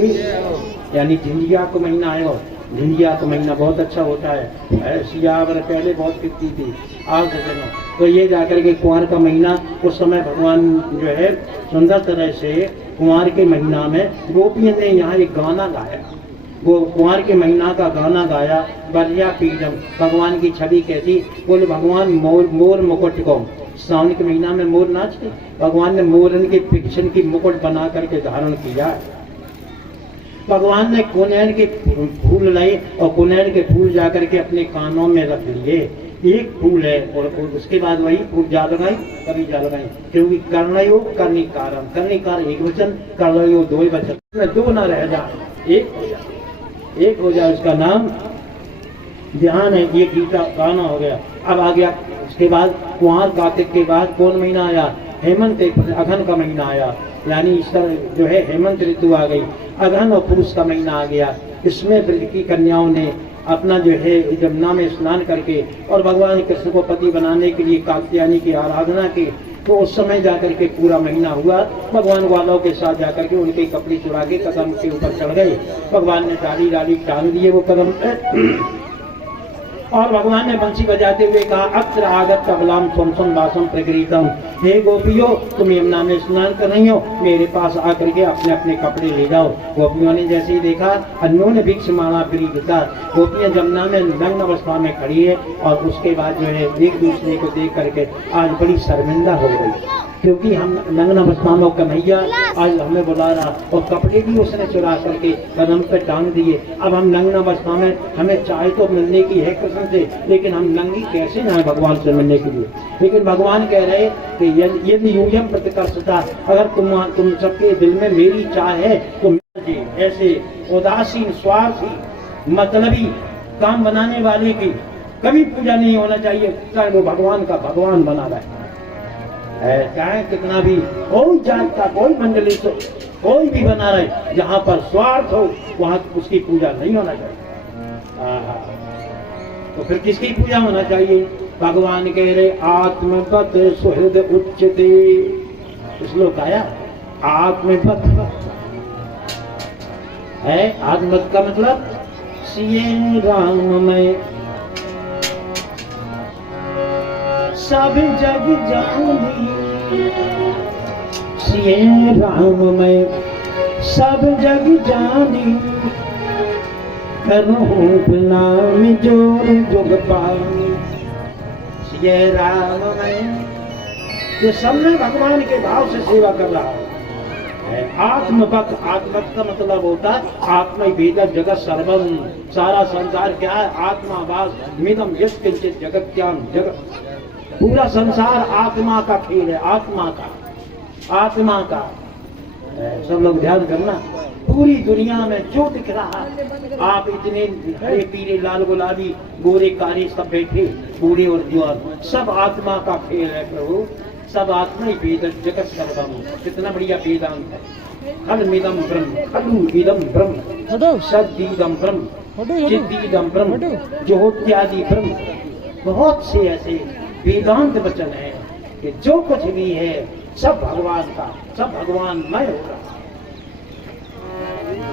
यानी झिंझिया का महीना है। वो झिंझिया का महीना बहुत अच्छा होता है। सियावर पहले बहुत फिरती थी, आज सज्जनों तो ये जाकर के कुंवर का महीना। उस समय भगवान जो है सुंदर तरह से कुंवर के महीना में गोपियों ने यहाँ एक गाना गाया। वो कुंवर के महीना का गाना गाया। बलिया पीडम भगवान की छवि कैसी। बोले भगवान मोर मुकुट को सावन के महीना में मोर नाचते। भगवान ने मोरन के पिक्चर की मुकुट बना करके धारण किया। भगवान ने कुनेर के फूल लाए और कुनेर के फूल जाकर के अपने कानों में रख लिए। एक फूल है और उसके बाद वही फूल जा लगाई कभी जा लगाई, क्योंकि कर्णयो कर्णिकारम कर्णिकार एक वचन, कर्णयो 2 वचन, 2 न रह जा, एक हो जाए। उसका नाम ध्यान है। ये गीता गाना हो गया। अब आ गया उसके बाद कुंवर कार्तिक के बाद कौन महीना आया? हेमंत अघन का महीना आया। यानी इस तरह जो है हेमंत ऋतु आ गई। अघन और पुरुष का महीना आ गया। इसमें ब्रज की कन्याओं ने अपना जो है यमुना में स्नान करके और भगवान कृष्ण को पति बनाने के लिए कात्यायनी की आराधना की। तो उस समय जाकर के पूरा महीना हुआ। भगवान ग्वालों के साथ जाकर के उनके कपड़े चुरा के कदम के ऊपर चढ़ गए। भगवान ने डाली डाली टांग दिए वो कदम पे और भगवान ने बंसी बजाते हुए कहा अत्र आगत कबलाम सोमसम वासम प्रकृतम। हे गोपियों, तुम यमुना में स्नान कर रही हो, मेरे पास आकर के अपने अपने कपड़े ले जाओ। गोपियों ने जैसे ही देखा अन्योन्य भिक्ष माणा प्रीता। गोपियां यमुना में नग्न अवस्था में खड़ी है और उसके बाद जो है एक दूसरे को देख करके आज बड़ी शर्मिंदा हो गई, क्योंकि हम नग्न अवस्था में कन्हैया आज हमें बुला रहा और कपड़े भी उसने चुरा करके कदम पे टांग दिए। अब हम नग्न अवस्था में, हमें चाय तो मिलने की है कृष्ण से, लेकिन हम नंगी कैसे जाए भगवान से मिलने के लिए। लेकिन भगवान कह रहे कि यदि यूयम प्रतिकर्षता, अगर तुम सबके दिल में मेरी चाह है तो ऐसे उदासीन स्वार्थी मतलबी काम बनाने वाले की कभी पूजा नहीं होना चाहिए, चाहे वो भगवान का भगवान बना रहे, चाहे कितना भी कोई जात का कोई मंडली तो कोई भी बना रहे, जहाँ पर स्वार्थ हो वहाँ उसकी पूजा नहीं होना चाहिए। तो फिर किसकी पूजा होना चाहिए? भगवान कह रहे आत्मपत सुहृद उच्चते। श्लोक आया आत्मपत है। आत्मपत का मतलब सिए राममय सब जग जानी, सिए राममय सब जग जानी, करूं नाम जोर जुग पानी। सिए राममय जो सब में भगवान के भाव से सेवा कर रहा है। आत्मपत, आत्मपत का मतलब होता है आत्मा वेद जगत सर्वम, सारा संसार क्या है आत्मावास मिदम यश किंचित जगत्याम जगत, पूरा संसार आत्मा का खेल है, आत्मा का, आत्मा का। सब लोग ध्यान करना, पूरी दुनिया में जो दिख रहा है, आप इतने हरे पीले लाल गुलाबी गोरे काले सब बैठे बूढ़े और जवान, सब आत्मा का खेल है प्रभु, सब आत्मा ही वेद जगत सर्वम। कितना बढ़िया वेदांत है। खलमिदम ब्रह्म, खलु इदम ब्रह्म, सद्दीदम ब्रह्म, चिद्दीदम ब्रह्म, ज्योत्यादि ब्रह्म। बहुत से ऐसे वेदांत वचन है कि जो कुछ भी है सब भगवान का, सब भगवानमय होगा।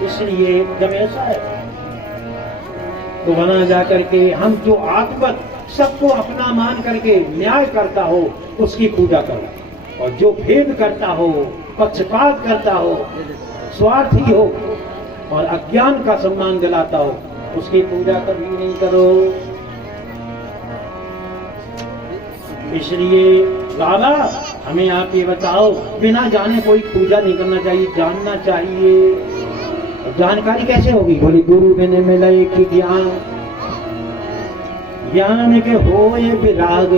इसलिए जब ऐसा है तो वहां जाकर के हम जो आत्मवत सबको अपना मान करके न्याय करता हो उसकी पूजा करो, और जो भेद करता हो, पक्षपात करता हो, स्वार्थी हो और अज्ञान का सम्मान दिलाता हो उसकी पूजा कभी नहीं करो। इसलिए बाबा हमें आप ये बताओ, बिना जाने कोई पूजा नहीं करना चाहिए, जानना चाहिए। जानकारी कैसे होगी? बोली गुरु बिन मिले कि ज्ञान, ज्ञान के होए विराग,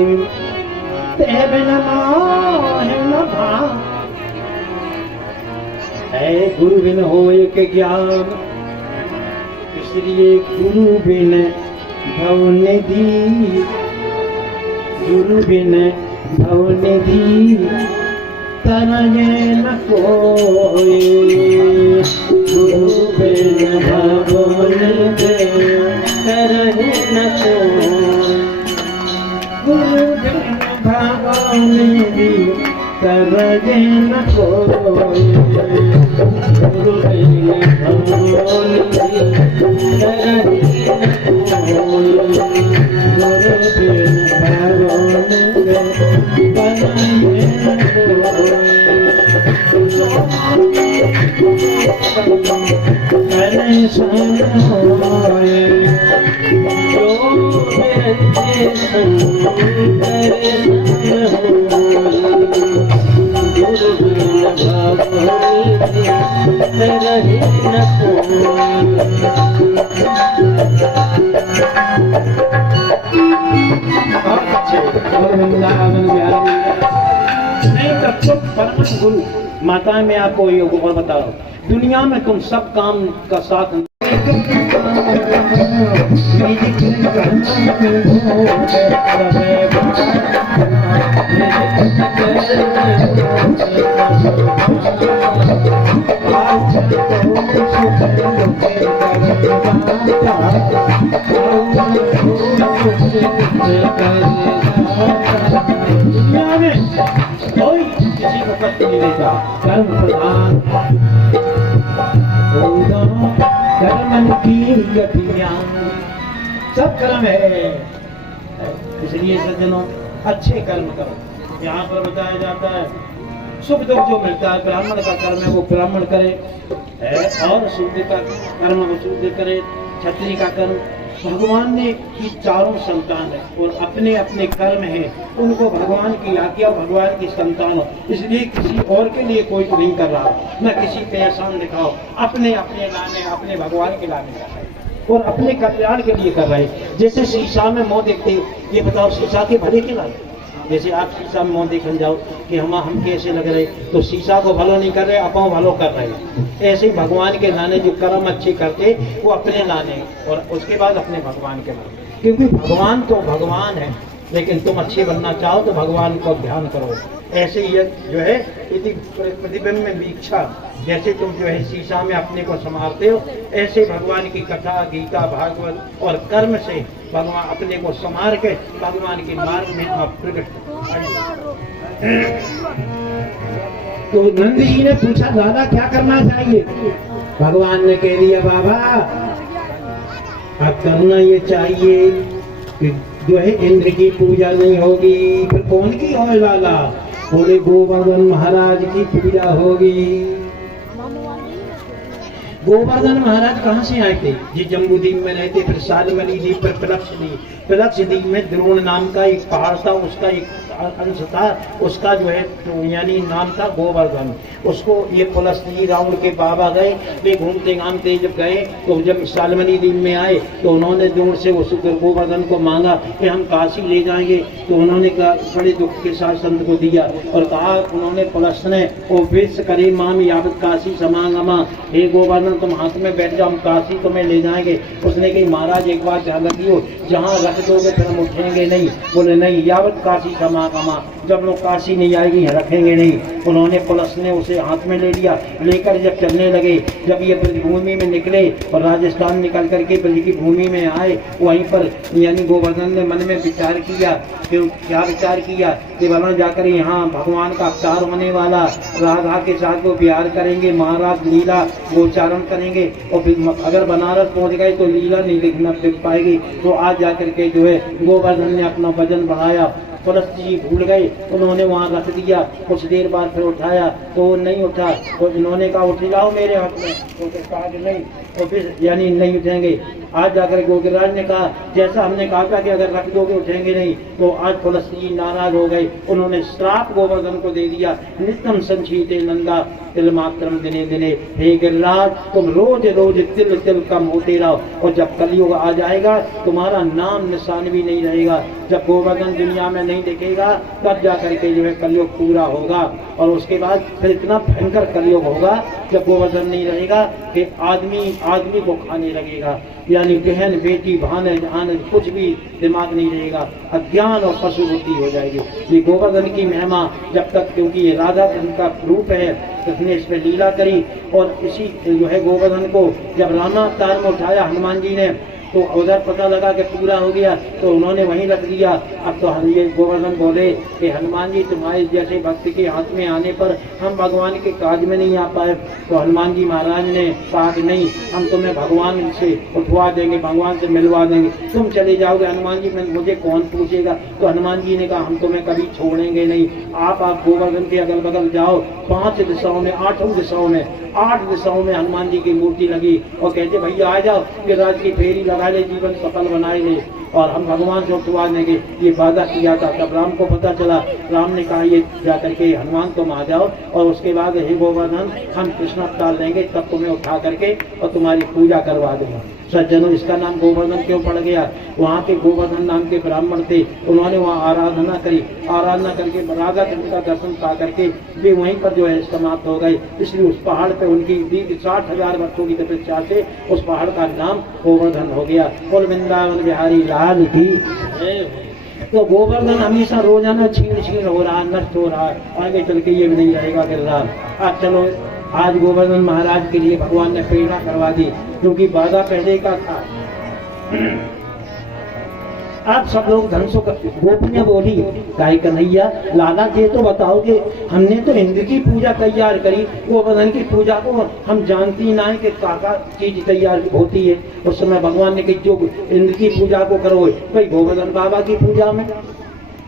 ते बिन मोह न भाव। है गुरु बिन होए के ज्ञान, इसलिए गुरु बिन भवनिधि, गुरु बिन भवनिधि तरजे न कोई, गुरु बिन भवनिधि तरजे न कोई, गुरु बिन भवनिधि तरजे न कोई, गुरु बिन भवनिधि तरजे न कोई, गुरु बिन गुरु माता मैं आपको ये ऊपर बता रहा हूँ, दुनिया में तुम सब काम का साथ दुनिया में कोई किसी को कष्ट नहीं देता। कर्म प्रधान कर्म की गतियां सब कर्म है। इसलिए सज्जनों अच्छे कर्म करो। यहाँ पर बताया जाता है सुख दुख जो मिलता है ब्राह्मण का कर्म है वो ब्राह्मण करे, और शूद्र का कर्म वो शूद्र करे, क्षत्रिय का कर्म। भगवान ने की चारों संतान है और अपने अपने कर्म है, उनको भगवान की आज्ञा, भगवान की संतान हो, इसलिए किसी और के लिए कोई नहीं कर रहा, न किसी पे एहसान दिखाओ, अपने अपने लाने, अपने भगवान के लाने का है और अपने कल्याण के लिए कर रहे हैं। जैसे शीशा में मुंह देखते, ये बताओ शीशा के भले के लाए? जैसे आप शीशा में मुंह देखने जाओ कि हम कैसे लग रहे, तो शीशा को भलो नहीं कर रहे, अपो भलो कर रहे। ऐसे भगवान के लाने जो कर्म अच्छे करते वो अपने लाने और उसके बाद अपने भगवान के लाने, क्योंकि भगवान तो भगवान है, लेकिन तुम अच्छे बनना चाहो तो भगवान को ध्यान करो। ऐसे ही जो है यदि प्रतिबिंब में वीक्षा, जैसे तुम जो है शीशा में अपने को संभालते हो, ऐसे भगवान की कथा, गीता, भागवत और कर्म से भगवान अपने को संभाल के भगवान के मार्ग में आप प्रकट। तो नंद जी ने पूछा, दादा क्या करना चाहिए? भगवान ने कह दिया, बाबा अब करना ये चाहिए कि जो है इंद्र की पूजा नहीं होगी, फिर कौन की और लाला? बोले गोवर्धन महाराज की पूजा होगी। गोवर्धन महाराज कहाँ से आए थे? जी जम्बूद्वीप में रहते, फिर सालमली द्वीप पर प्रलक्ष द्वीप में द्रोण नाम का एक पहाड़ था, उसका एक अंश था, उसका जो है यानी नाम था गोवर्धन। उसको ये पुलस्ती रावण के बाबा गए, वे घूमते घामते जब गए तो जब सालमली द्वीप में आए तो उन्होंने दूर से उस गोवर्धन को मांगा कि हम काशी ले जाएंगे। तो उन्होंने कहा, बड़े दुख के साथ संत को दिया और कहा, उन्होंने पुलस्त ने ओ विष करे माम यावत काशी समागमा, हे गोवर्धन तुम हाथ में बैठ जाओ, हम काशी तुम्हें ले जाएंगे। उसने कही, महाराज एक बात ध्यान रखियो, जहाँ रख दोगे फिर हम उठेंगे नहीं। बोले नहीं, यावत काशी समागमा, जब लोग काशी नहीं आएगी रखेंगे नहीं। उन्होंने पुलिस ने उसे हाथ में ले लिया, लेकर जब चलने लगे, जब ये ब्रजभूमि में निकले और राजस्थान निकल करके ब्रज की भूमि में आए, वहीं पर यानी गोवर्धन ने मन में विचार किया, क्या विचार किया कि वहां जाकर यहाँ भगवान का अवतार होने वाला, राधा के साथ वो प्यार करेंगे, महाराज लीला गोचारण करेंगे और फिर अगर बनारस पहुंच गए तो लीला नहीं दिख पाएगी। तो आज जाकर के जो है गोवर्धन ने अपना वजन बढ़ाया, पुलस्त जी भूल गए, उन्होंने वहाँ रख दिया। कुछ देर बाद फिर उठाया तो वो नहीं उठा, तो इन्होंने कहा उठ जाओ मेरे हाथ में, तो कहा कि नहीं, और फिर यानी नहीं उठेंगे। आज जाकर गोगिराज ने कहा, जैसा हमने कहा था कि अगर रख दोगे उठेंगे नहीं, तो आज पुलस्त जी नाराज हो गए, उन्होंने श्राप गोवर्धन को दे दिया, नित्यम संचीते नंदा तिल मात्रम दिने दिने, हे गिरिराज तुम रोज रोज तिल तिल कम होते रहो, और जब कलयुग आ जाएगा तुम्हारा नाम निशान भी नहीं रहेगा। जब गोवर्धन दुनिया में नहीं दिखेगा तब जाकर के जो है कलयुग पूरा होगा, और उसके बाद फिर इतना भयंकर कलयुग होगा जब गोवर्धन नहीं रहेगा कि आदमी को खाने लगेगा, यानी बहन बेटी भाने आने कुछ भी दिमाग नहीं रहेगा, अज्ञान और पशु बुद्धि हो जाएगी। ये गोवर्धन की महिमा जब तक, क्योंकि ये राधा का रूप है, उसने इस पर लीला करी, और इसी जो है गोवर्धन को जब रामावतार में उठाया हनुमान जी ने, तो उधर पता लगा कि पूरा हो गया तो उन्होंने वहीं रख दिया। अब तो ये गोवर्धन बोले कि हनुमान जी तुम्हारे जैसे भक्त के हाथ में आने पर हम भगवान के काज में नहीं आ पाए। तो हनुमान जी महाराज ने कहा कि नहीं, हम तुम्हें भगवान से उठवा देंगे, भगवान से मिलवा देंगे, तुम चले जाओगे। हनुमान जी मुझे कौन पूछेगा? तो हनुमान जी ने कहा हम तुम्हें कभी छोड़ेंगे नहीं, आप गोवर्धन के अगल बगल जाओ, 5 दिशाओं में 8 दिशाओं में 8 दिशाओं में हनुमान जी की मूर्ति लगी, और कहते भैया आ जाओ कि राज की फेरी लगा ले, जीवन सफल बनाए ले, और हम भगवान से उठवा देंगे। ये वादा किया था। तब राम को पता चला, राम ने कहा ये जाकर के हनुमान तुम आ जाओ, और उसके बाद हे गोवर्धन हम कृष्ण अवतार देंगे, तब तुम्हें उठा करके और तुम्हारी पूजा करवा देंगे। सज्जनों, इसका नाम गोवर्धन क्यों पड़ गया? वहाँ के गोवर्धन नाम के ब्राह्मण थे, उन्होंने वहाँ आराधना करी, आराधना करके राधा कृष्ण का दर्शन पा करके वे वहीं पर जो है समाप्त हो गए। इसलिए उस पहाड़ पे उनकी 60,000 वर्षों की तपस्या से उस पहाड़ का नाम गोवर्धन हो गया। कुल वृंदावन बिहारी लाल की। तो गोवर्धन हमेशा रोजाना छीन हो रहा, नष्ट हो रहा, आगे चल के ये भी नहीं रहेगा गिरधार। आज चलो, आज गोवर्धन महाराज के लिए भगवान ने प्रेरणा करवा दी, क्योंकि वादा पहले का था। आप सब लोग धन सो गोपियां बोली, गाय कन्हैया लाला ये तो बताओ कि हमने तो इंद्र की पूजा तैयार करी, गोवर्धन की पूजा को हम जानती ना है कि काका चीज तैयार होती है। उस समय भगवान ने कही जो इंद्र की पूजा को करो भाई गोवर्धन बाबा की पूजा में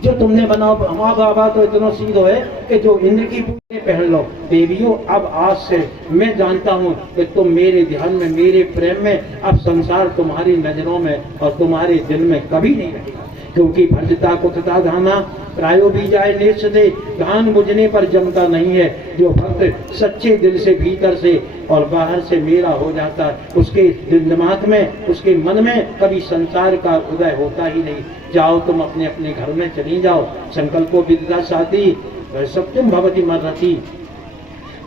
जो तुमने बनाओ, हमारा बाबा तो इतना सीध है कि जो इंद्र की पूजा पहन लो। देवियों, अब आज से मैं जानता हूँ कि तुम मेरे ध्यान में, मेरे प्रेम में, अब संसार तुम्हारी नजरों में और तुम्हारे दिल में कभी नहीं रहेगा, क्योंकि भजता कुतता धामा प्रायो भी जाए नेश दे, ध्यान बुझने पर जमता नहीं है। जो भक्त सच्चे दिल से भीतर से और बाहर से मेरा हो जाता है, उसके दिमाग में, उसके मन में कभी संसार का उदय होता ही नहीं। जाओ तुम अपने अपने घर में चली जाओ, संकल्पो विद्या साथी सत्यम भवति मरती।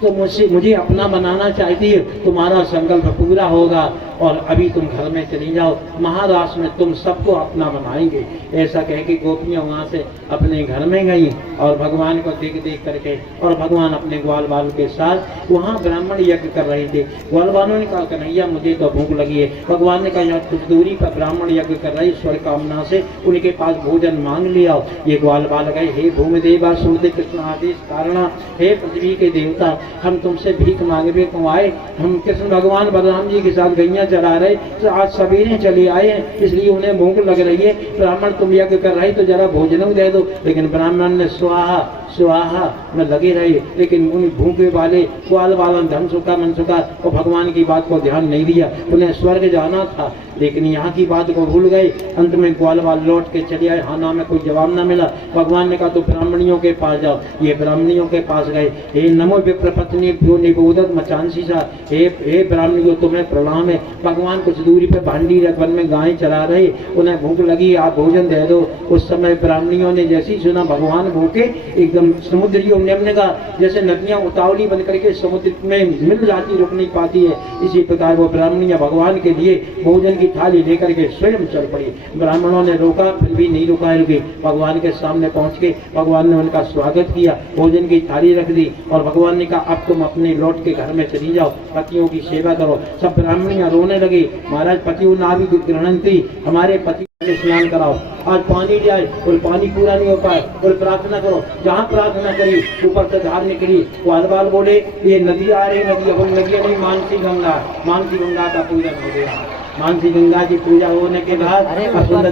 तो मुझे अपना बनाना चाहती है, तुम्हारा संकल्प पूरा होगा और अभी तुम घर में चली जाओ, महाराज में तुम सबको अपना बनाएंगे। ऐसा कह के गोपियां वहां से अपने घर में गई और भगवान को देख देख करके, और भगवान अपने ग्वाल बाल के साथ वहां ब्राह्मण यज्ञ कर रहे थे। ग्वाल बालों ने कहा कन्हैया मुझे तो भूख लगी है। भगवान ने कहा यहाँ कुछ दूरी पर ब्राह्मण यज्ञ कर रहे, ईश्वर कामना से उनके पास भोजन मांग लिया। ये ग्वाल बाल गए, हे भूमिदेवा सूर्य कृष्ण आदेश कारणा, हे पृथ्वी के देवता, हम तुमसे भीख मांगने को आए। हम कृष्ण भगवान बलराम जी के साथ गैया चला रहे, तो आज सवेरे चले आए हैं, इसलिए उन्हें भूख लग रही है। ब्राह्मण तुम यज्ञ कर रहे तो जरा भोजन दे दो। लेकिन ब्राह्मण ने स्वाहा स्वाहा में लगे रहे, लेकिन उन भूखे वाले ग्वाल बालन धन सुखा मन सुखा और भगवान की बात को ध्यान नहीं दिया। उन्हें स्वर्ग जाना था, लेकिन यहाँ की बात को भूल गए। अंत में ग्वाल बाल लौट के चले आए, हाँ ना में कोई जवाब ना मिला। भगवान ने कहा तो ब्राह्मणियों के पास जाओ। ये ब्राह्मणियों के पास गए, हे नमो विप्र पत्नी भ्यो निबोधत मचांसी सा, हे ब्राह्मणियों तुम्हें प्रणाम है। भगवान कुछ दूरी पर भांडी वन में गाय चला रहे, उन्हें भूख लगी, आप भोजन दे दो। उस समय ब्राह्मणियों ने जैसे ही सुना भगवान भूखे, एकदम समुद्रियों ने कहा जैसे नदियां उतावली बन करके समुद्र में मिल जाती, रुक नहीं पाती है, इसी प्रकार वो ब्राह्मणियां भगवान के लिए भोजन की थाली लेकर के स्वयं चल पड़ी। ब्राह्मणों ने रोका, फिर भी नहीं रुके, भगवान के सामने पहुंच के भगवान ने उनका स्वागत किया, भोजन की थाली रख दी और भगवान ने कहा अब तुम अपने लौट के घर में चली जाओ, पतियों की सेवा करो। सब ब्राह्मणियां रोने लगी, महाराज पतियों नाभि ग्रहण थी, हमारे पति स्नान कराओ, आज पानी ले आए और पानी पूरा नहीं हो पाए, और प्रार्थना करो। जहाँ प्रार्थना करी ऊपर से धार निकली। ग्वाल बाल बोले ये नदी आ रही, नदी अब नदी नहीं, मानसी गंगा, मानसी गंगा का पूजन हो गया। मानसी गंगा की पूजा होने के बाद भगवान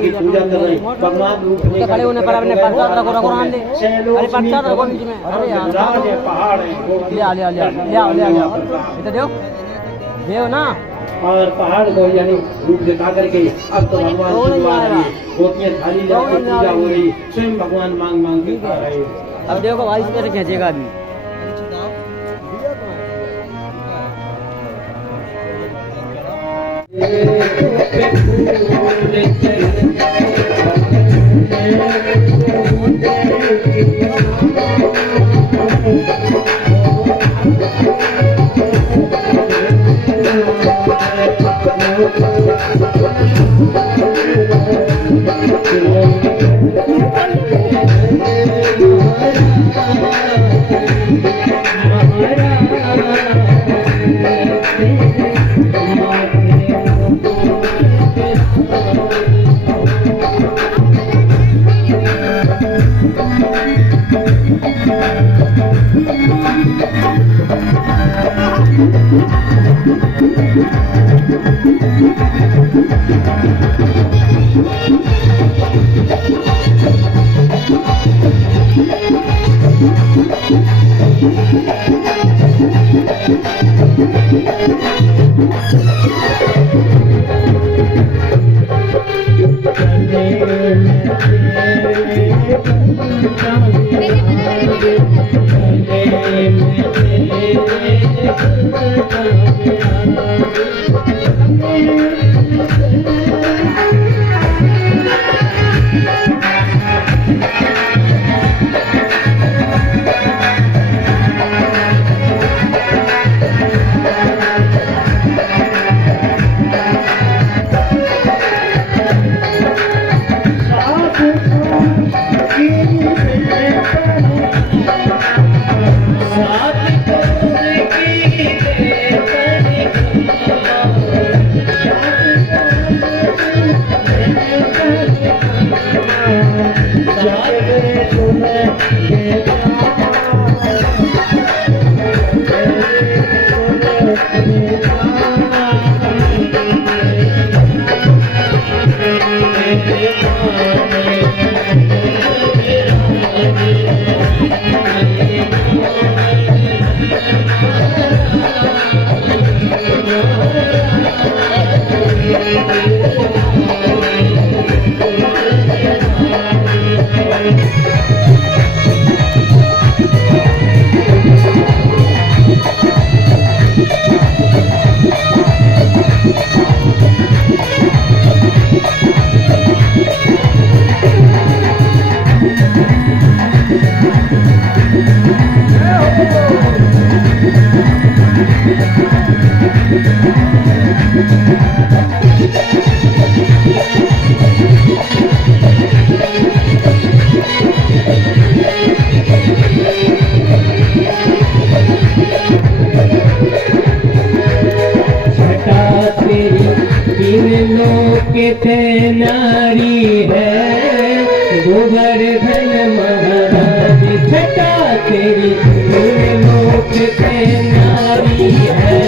की पूजा कर रहे, भगवान रूप में पहाड़ है और पहाड़ को यानी रूप दिखा करके अब तो भगवान गोपियां थाली लेकर पूजा हो रही, स्वयं भगवान मांग मांग के खा रहे। अब देखो भाई इसमें खींचेगा अभी। पे नारी है गोवर्धन महाराज छटा तेरी तीन लोक पे नारी है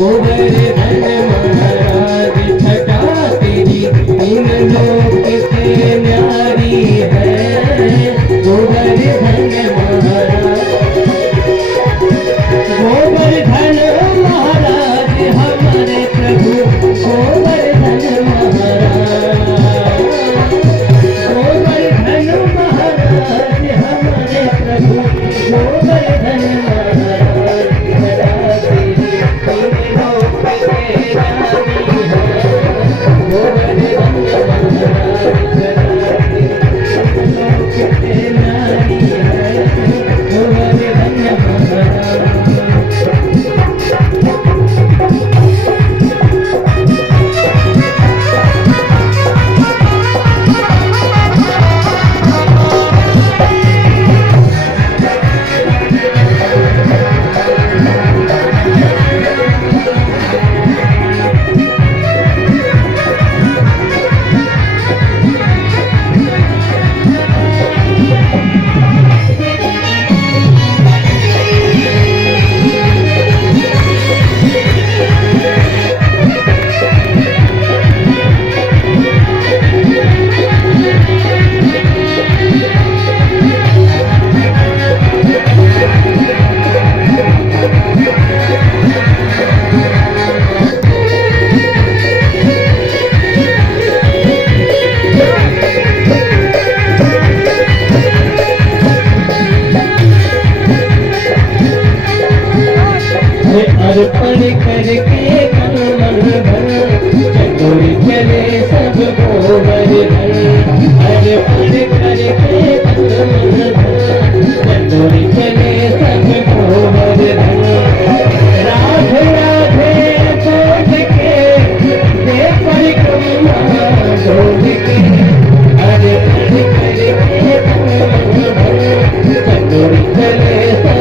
गोवर्धन महाराज छटा तेरी तीन लोक पे नारी है गोवर्धन महाराज गोवर्धन महाराज हमारे प्रभु गोवर्धन महाराज गोवर्धन महाराज हमारे प्रभु गोवर्धन महाराज छटा तेरी तीन लोक पे नारी है गोवर्धन महाराज छटा तेरी तीन लोक पे नारी है गोवर्धन महाराज अर्पण करके कमल भर चतुर चले सब गोवर्धन अर्पण करके कमल भर चतुर चले सब गोवर्धन राधे राधे बोल के दे परिक्रमा डोल के अर्पण करके कमल भर चतुर चले सब